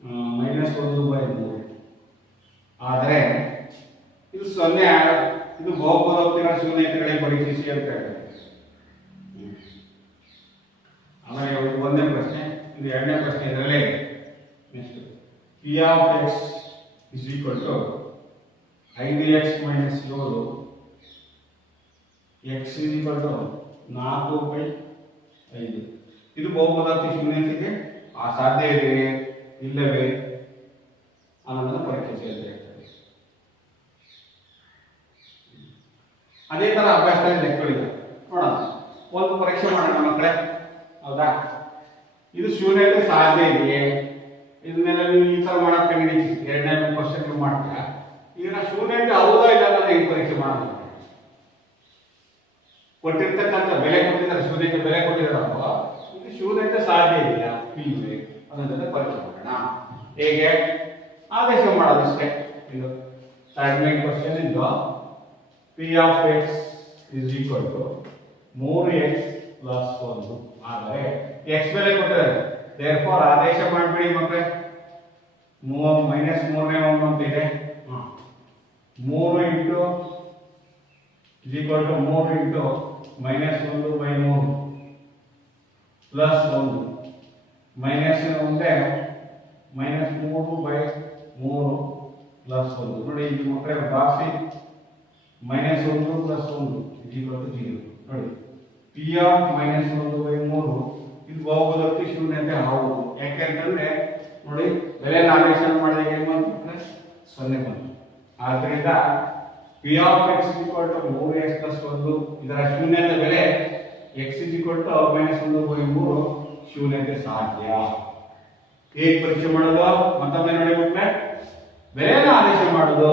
-1/3 ಆದರೆ ಇದು 0 ಇದು ಬಹುಪದೋಕ್ತಿಗಳ ಶೂನ್ಯತೆಗಳಿಗೆ ಪರೀಕ್ಷಿಸಿ ಅಂತ ಹೇಳ್ತಾರೆ. ಆಮೇಲೆ ಒಂದನೇ ಪ್ರಶ್ನೆ, ಇದು ಎರಡನೇ ಪ್ರಶ್ನೆ ಇದರಲ್ಲೇ. Next P of x is equal to 5x minus 7, x is equal to 4/5. ಇದು ಬಹುಪದೋಕ್ತಿ ಶೂನ್ಯತೆಗೆ ಸಾಧ್ಯ ಇದೆ ಇಲ್ಲವೇ ಅನ್ನೋದನ್ನು ಪರೀಕ್ಷಿಸಿ ಅಂತ ಹೇಳ್ತಾರೆ. ಅದೇ ತರ ಅಭ್ಯಾಸದಲ್ಲಿ ಲೆಕ್ಕಗಳಿದೆ ನೋಡೋಣ. ಒಂದು ಪರೀಕ್ಷೆ ಮಾಡೋಣ ಮಕ್ಕಳೇ. ಹೌದಾ? ಇದು ಶೂನ್ಯತೆ ಸಾಧ್ಯ ಇದೆಯೇ ಇದನ್ನೆಲ್ಲ ನೀವು ಈ ತರ ಮಾಡಕ್ಕೆ ಎರಡನೇ ಕ್ವಶನ್ ನೀವು ಮಾಡ್ತೀರಾ. ಈಗ ನಾ ಶೂನ್ಯತೆ ಹೌದಾ ಇಲ್ಲ ಅನ್ನೋದು ಈ ಪರೀಕ್ಷೆ ಮಾಡೋಣ. ಕೊಟ್ಟಿರ್ತಕ್ಕಂಥ ಬೆಲೆ ಕೊಟ್ಟಿದ್ದಾರೆ, ಶೂನ್ಯತೆ ಬೆಲೆ ಕೊಟ್ಟಿದ್ದಾರಪ್ಪ, ಇದು ಶೂನ್ಯತೆ ಸಾಧ್ಯ ಇದೆಯಾ ಇಲ್ಲವೇ ಅನ್ನೋದನ್ನ ಪರೀಕ್ಷೆ ಮಾಡೋಣ. ಹೇಗೆ ಆದೇಶ ಮಾಡೋದಷ್ಟೇ. ಇದು ಎರಡನೇ ಕ್ವಶನ್ ಇದ್ದು P of x is equal to 3x plus 1 ಆದರೆ x ಬೆಲೆ ಕೊಟ್ಟಿದ್ದಾರೆ. therefore ಆದೇಶ ಮಾಡಬೇಡಿ ಮಕ್ಕಳೇ. -3ನೇ ಒಂದು ಅಂತ ಇದೆ. 3 into is equal to 3 into -1/3 plus 1 minus ಒಂದೇ -3/3 plus 1 ನೋಡಿ. ಇಲ್ಲಿ ಮಕ್ಕಳೇ boxy -1 plus 1 is equal to 0 ನೋಡಿ. P of -1/3 ಇದು ಬಹುಪದೋಕ್ತಿ ಶೂನ್ಯತೆ ಹೌದು. ಯಾಕೆಂತಂದ್ರೆ ನೋಡಿ ಬೆಲೆನ ಆದೇಶ ಮಾಡಿದಾಗ ಏನು ಬಂತು? 0 ಬಂತು. ಆದ್ದರಿಂದ P of x is equal to 3x plus 1 ಇದರ ಶೂನ್ಯತೆ ಬೆಲೆ x is equal to -1/3 ಶೂನ್ಯತೆ ಸಾಧ್ಯ. ಹೇಗೆ ಪರೀಕ್ಷೆ ಮಾಡೋದು ಮತ್ತೊಮ್ಮೆ ನೋಡಿ ಮಕ್ಕಳೇ. ಬೆಲೆನ ಆದೇಶ ಮಾಡೋದು,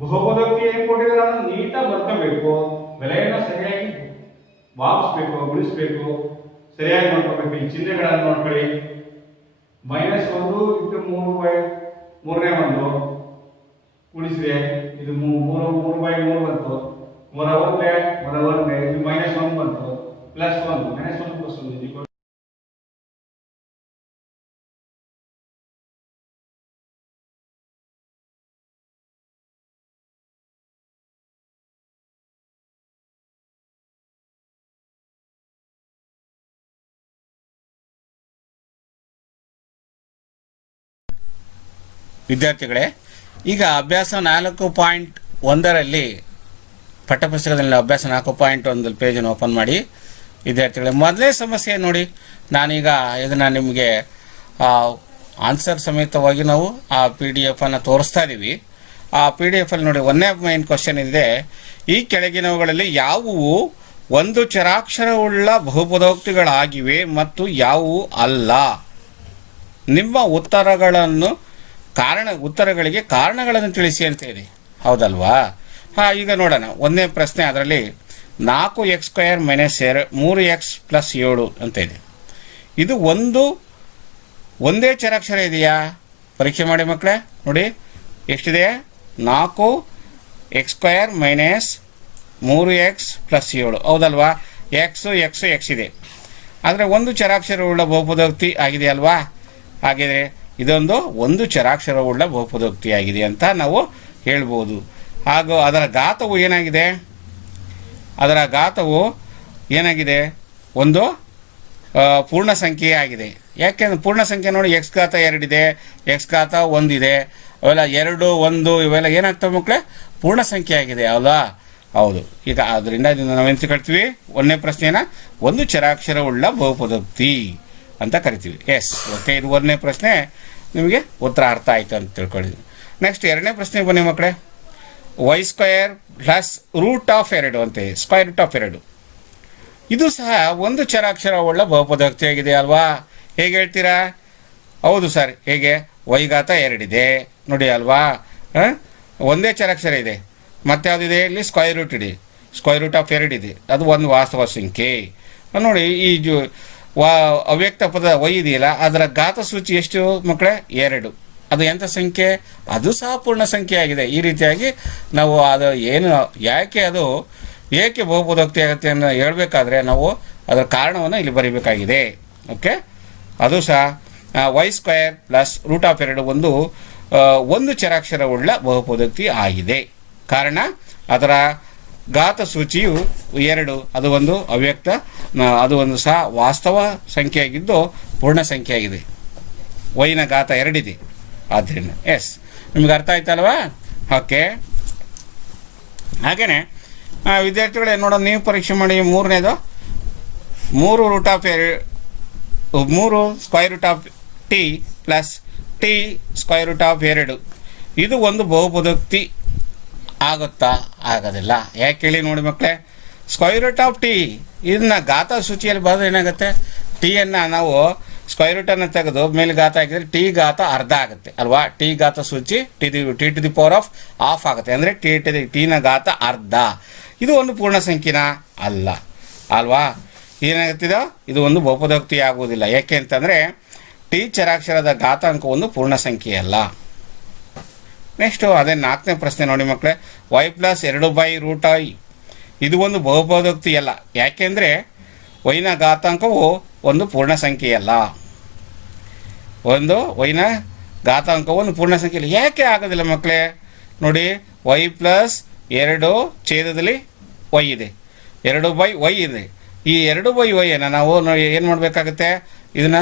ಬಹುಪದೋಕ್ತಿ ಏನು ಕೊಟ್ಟಿದ್ದಾರೆ ಅದನ್ನು ನೀಟಾಗಿ ಬರ್ಕೋಬೇಕು, ಬೆಲೆಯನ್ನು ಸರಿಯಾಗಿ ವಾಪಿಸ್ಬೇಕು, ಗುಣಿಸ್ಬೇಕು, ಸರಿಯಾಗಿ ನೋಡ್ಕೋಬೇಕು. ಈ ಚಿಹ್ನೆಗಳನ್ನು ನೋಡ್ಕೊಳ್ಳಿ. -1 into 3/3ನೇ ಒಂದು ಗುಣಿಸಿದೆ, ಇದು 3/3 ಬಂತು. 3 ಇದು -1 ಬಂತು, ಪ್ಲಸ್ 1 -1 plus 1 ಇದು ವಿದ್ಯಾರ್ಥಿಗಳೇ, ಈಗ ಅಭ್ಯಾಸ 4.1ರಲ್ಲಿ ಪಠ್ಯಪುಸ್ತಕದಲ್ಲಿ ಅಭ್ಯಾಸ 4.1 ಪೇಜನ್ನು ಓಪನ್ ಮಾಡಿ ವಿದ್ಯಾರ್ಥಿಗಳೇ, ಮೊದಲನೇ ಸಮಸ್ಯೆ ನೋಡಿ. ನಾನೀಗ ಇದನ್ನು ನಿಮಗೆ ಆನ್ಸರ್ ಸಮೇತವಾಗಿ ನಾವು ಆ PDF ಅನ್ನು ತೋರಿಸ್ತಾ ಇದ್ದೀವಿ. ಆ PDF ಅಲ್ಲಿ ನೋಡಿ, ಒಂದನೇ ಮೈನ್ ಕ್ವಶನ್ ಇದೆ. ಈ ಕೆಳಗಿನವುಗಳಲ್ಲಿ ಯಾವುವು ಒಂದು ಚರಾಕ್ಷರವುಳ್ಳ ಬಹುಪದೋಕ್ತಿಗಳಾಗಿವೆ ಮತ್ತು ಯಾವುವು ಅಲ್ಲ? ನಿಮ್ಮ ಉತ್ತರಗಳಿಗೆ ಕಾರಣಗಳನ್ನು ತಿಳಿಸಿ ಅಂತ ಇದೆ. ಹೌದಲ್ವಾ? ಈಗ ನೋಡೋಣ. ಒಂದನೇ ಪ್ರಶ್ನೆ, ಅದರಲ್ಲಿ 4x² - 3x + 7 ಅಂತ ಇದೆ. ಇದು ಒಂದೇ ಚರಾಕ್ಷರ ಇದೆಯಾ? ಪರೀಕ್ಷೆ ಮಾಡಿ ಮಕ್ಕಳೇ. ನೋಡಿ ಎಷ್ಟಿದೆ? 4x² - 3x + 7. ಹೌದಲ್ವಾ? x ಇದೆ. ಆದರೆ ಒಂದು ಚರಾಕ್ಷರವುಳ್ಳ ಬಹುಪದೋಕ್ತಿ ಆಗಿದೆ ಅಲ್ವಾ. ಹಾಗಿದ್ರೆ ಇದೊಂದು ಒಂದು ಚರಾಕ್ಷರವುಳ್ಳ ಬಹುಪದೋಕ್ತಿ ಆಗಿದೆ ಅಂತ ನಾವು ಹೇಳ್ಬೋದು. ಹಾಗೂ ಅದರ ಘಾತವು ಏನಾಗಿದೆ, ಅದರ ಘಾತವು ಏನಾಗಿದೆ, ಒಂದು ಪೂರ್ಣ ಸಂಖ್ಯೆ ಆಗಿದೆ. ಯಾಕೆಂದ್ರೆ ಪೂರ್ಣ ಸಂಖ್ಯೆ ನೋಡಿ, ಎಕ್ಸ್ ಘಾತ 2 ಇದೆ, ಎಕ್ಸ್ ಘಾತ 1 ಇದೆ, ಅವೆಲ್ಲ 2, 1 ಇವೆಲ್ಲ ಏನಾಗ್ತವೆ ಮಕ್ಕಳೇ, ಪೂರ್ಣ ಸಂಖ್ಯೆ ಆಗಿದೆ ಅಲ್ವಾ. ಹೌದು. ಈಗ ಅದರಿಂದ ಇದನ್ನು ನಾವೇನು ತಿಳ್ಕೊಳ್ತೀವಿ, ಒಂದನೇ ಪ್ರಶ್ನೆನ ಒಂದು ಚರಾಕ್ಷರವುಳ್ಳ ಬಹುಪದೋಕ್ತಿ ಅಂತ ಕರಿತೀವಿ. Yes, okay. ಇದು ಒಂದನೇ ಪ್ರಶ್ನೆ, ನಿಮಗೆ ಉತ್ತರ ಅರ್ಥ ಆಯಿತು ಅಂತ ತಿಳ್ಕೊಂಡಿದ್ವಿ. ನೆಕ್ಸ್ಟ್ ಎರಡನೇ ಪ್ರಶ್ನೆ ಬನ್ನಿ ಮಕ್ಕಳೇ. y² ಪ್ಲಸ್ √2 ಅಂತೆ, √2. ಇದು ಸಹ ಒಂದು ಚರಾಕ್ಷರವುಳ್ಳ ಬಹುಪದೋಕ್ತಿ ಆಗಿದೆ ಅಲ್ವಾ. ಹೇಗೆ ಹೇಳ್ತೀರಾ? ಹೌದು ಸರ್. ಹೇಗೆ? y ಘಾತ 2 ಇದೆ ನೋಡಿ ಅಲ್ವಾ, ಒಂದೇ ಚರಾಕ್ಷರ ಇದೆ. ಮತ್ತೆ ಯಾವುದಿದೆ ಇಲ್ಲಿ? √² ಇದೆ, √2 ಇದೆ. ಅದು ಒಂದು ವಾಸ್ತವ ಸಂಖ್ಯೆ ನೋಡಿ. ಈ ಅವ್ಯಕ್ತ ಪದ y ಇದೆಯಲ್ಲ, ಅದರ ಘಾತ ಸೂಚಿ ಎಷ್ಟು ಮಕ್ಕಳೇ? 2. ಅದು ಎಂಥ ಸಂಖ್ಯೆ? ಅದು ಸಹ ಪೂರ್ಣ ಸಂಖ್ಯೆ ಆಗಿದೆ. ಈ ರೀತಿಯಾಗಿ ನಾವು ಅದು ಏನು, ಏಕೆ ಬಹುಪದೋಕ್ತಿ ಆಗುತ್ತೆ ಅಂತ ಹೇಳಬೇಕಾದ್ರೆ ನಾವು ಅದರ ಕಾರಣವನ್ನು ಇಲ್ಲಿ ಬರೀಬೇಕಾಗಿದೆ. ಓಕೆ. ಅದು ಸಹ y² ಪ್ಲಸ್ √2 ಒಂದು ಚರಾಕ್ಷರವುಳ್ಳ ಬಹುಪದೋಕ್ತಿ ಆಗಿದೆ. ಕಾರಣ ಅದರ ಘಾತ ಸೂಚಿಯು 2, ಅದು ಒಂದು ಅವ್ಯಕ್ತ, ಅದು ಒಂದು ಸಹ ವಾಸ್ತವ ಸಂಖ್ಯೆಯಾಗಿದ್ದು ಪೂರ್ಣ ಸಂಖ್ಯೆಯಾಗಿದೆ. y ನ ಘಾತ 2 ಇದೆ ಆದ್ದರಿಂದ. ಎಸ್, ನಿಮ್ಗೆ ಅರ್ಥ ಆಯ್ತಲ್ವಾ? ಓಕೆ. ಹಾಗೆಯೇ ವಿದ್ಯಾರ್ಥಿಗಳೇ ನೋಡೋಣ, ನೀವು ಪರೀಕ್ಷೆ ಮಾಡಿ. ಮೂರನೇದು 3√t ಪ್ಲಸ್ t²√2 ಇದು ಒಂದು ಬಹುಪದೋಕ್ತಿ ಆಗುತ್ತಾ? ಆಗೋದಿಲ್ಲ. ಯಾಕೆ ಹೇಳಿ ನೋಡಿ ಮಕ್ಕಳೇ, √t ಇದನ್ನ ಘಾತ ಸೂಚಿಯಲ್ಲಿ ಬರೆದ್ರೆ ಏನಾಗುತ್ತೆ, ಟಿಯನ್ನು ನಾವು √ಅನ್ನು ತೆಗೆದು ಮೇಲೆ ಘಾತ ಹಾಕಿದರೆ ಟಿ ಘಾತ ಅರ್ಧ ಆಗುತ್ತೆ ಅಲ್ವಾ. ಟಿ ಘಾತ ಸೂಚಿ t⁻½ ಆಗುತ್ತೆ, ಅಂದರೆ ಟಿನ ಘಾತ ಅರ್ಧ. ಇದು ಒಂದು ಪೂರ್ಣ ಸಂಖ್ಯೆನಾ? ಅಲ್ಲ ಅಲ್ವಾ. ಏನಾಗುತ್ತಿದೋ ಇದು ಒಂದು ಬಹುಪದೋಕ್ತಿ ಆಗುವುದಿಲ್ಲ. ಯಾಕೆ ಅಂತಂದರೆ ಟಿ ಚರಾಕ್ಷರದ ಘಾತಾಂಕ ಒಂದು ಪೂರ್ಣ ಸಂಖ್ಯೆಯಲ್ಲ. ನೆಕ್ಸ್ಟು ಅದೇ 4ನೇ ಪ್ರಶ್ನೆ ನೋಡಿ ಮಕ್ಕಳೇ. y + 2/√i ಇದು ಒಂದು ಬಹುಪದೋಕ್ತಿ ಅಲ್ಲ. ಯಾಕೆಂದರೆ y ನ ಘಾತಾಂಕವು ಒಂದು ಪೂರ್ಣ ಸಂಖ್ಯೆಯಲ್ಲ. y ನ ಘಾತಾಂಕವು ಒಂದು ಪೂರ್ಣ ಸಂಖ್ಯೆ ಇಲ್ಲ. ಯಾಕೆ ಆಗೋದಿಲ್ಲ ಮಕ್ಕಳೇ? ನೋಡಿ, y + 2 ಛೇದದಲ್ಲಿ y ಇದೆ, 2/y ಇದೆ. ಈ 2/y ನಾವು ಏನು ಮಾಡಬೇಕಾಗುತ್ತೆ, ಇದನ್ನು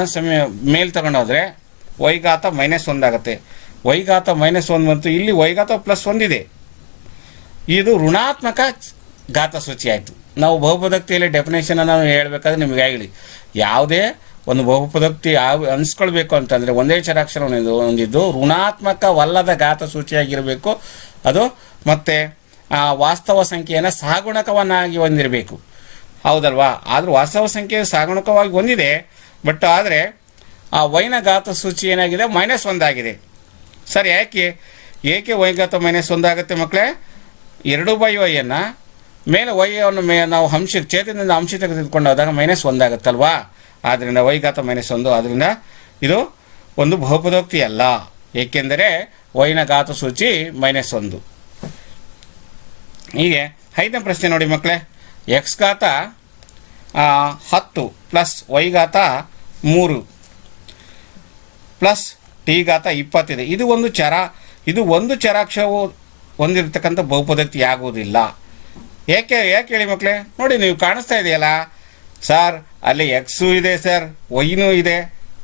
ಮೇಲೆ ತಗೊಂಡೋದ್ರೆ y ಘಾತ -1 ಆಗುತ್ತೆ. y ಘಾತ -1 ಬಂತು, ಇಲ್ಲಿ y ಘಾತ +1 ಇದೆ. ಇದು ಋಣಾತ್ಮಕ ಘಾತ ಸೂಚಿ ಆಯಿತು. ನಾವು ಬಹುಪದೋಕ್ತಿಯಲ್ಲಿ ಡೆಫಿನೇಷನ್ ನಾವು ಹೇಳಬೇಕಾದ್ರೆ ನಿಮಗೆ ಆಗಲಿ, ಯಾವುದೇ ಒಂದು ಬಹುಪದೋಕ್ತಿ ಅನಿಸ್ಕೊಳ್ಬೇಕು ಅಂತಂದರೆ ಒಂದೇ ಚರಾಕ್ಷರವನ್ನು ಹೊಂದಿದ್ದು ಋಣಾತ್ಮಕವಲ್ಲದ ಘಾತ ಸೂಚಿಯಾಗಿರಬೇಕು. ಅದು ಮತ್ತು ವಾಸ್ತವ ಸಂಖ್ಯೆಯನ್ನು ಸಹಗುಣಕವನ್ನಾಗಿ ಹೊಂದಿರಬೇಕು. ಹೌದಲ್ವಾ? ಆದರೂ ವಾಸ್ತವ ಸಂಖ್ಯೆ ಸಹಗುಣಕವಾಗಿ ಹೊಂದಿದೆ, ಬಟ್ ಆದರೆ ಆ y ನ ಘಾತ ಸೂಚಿ ಏನಾಗಿದೆ? -1 ಆಗಿದೆ. ಸರ್, ಯಾಕೆ y ಘಾತ -1 ಆಗುತ್ತೆ ಮಕ್ಕಳೇ? 2/y ಮೇಲೆ y-ಅನ್ನು ನಾವು ಛೇದದಿಂದ ಅಂಶ ತೆಗೆದುಕೊಂಡು ಹೋದಾಗ -1 ಆಗುತ್ತಲ್ವಾ. ಆದ್ದರಿಂದ y ಘಾತ -1, ಆದ್ದರಿಂದ ಇದು ಒಂದು ಬಹುಪದೋಕ್ತಿ ಅಲ್ಲ. ಏಕೆಂದರೆ y ನ ಘಾತ ಸೂಚಿ -1. ಹೀಗೆ 5ನೇ ಪ್ರಶ್ನೆ ನೋಡಿ ಮಕ್ಕಳೇ. x ಘಾತ 10 ಪ್ಲಸ್ y ಘಾತ 3 ಪ್ಲಸ್ t ಘಾತ 20 ಇದೆ. ಇದು ಒಂದು ಚರಾಕ್ಷರವು ಹೊಂದಿರತಕ್ಕಂಥ ಬಹುಪದೋಕ್ತಿ ಆಗುವುದಿಲ್ಲ. ಯಾಕೆ ಹೇಳಿ ಮಕ್ಕಳೇ? ನೋಡಿ, ನೀವು ಕಾಣಿಸ್ತಾ ಇದೆಯಲ್ಲ ಸರ್, ಅಲ್ಲಿ ಎಕ್ಸು ಇದೆ ಸರ್, ವೈನೂ ಇದೆ,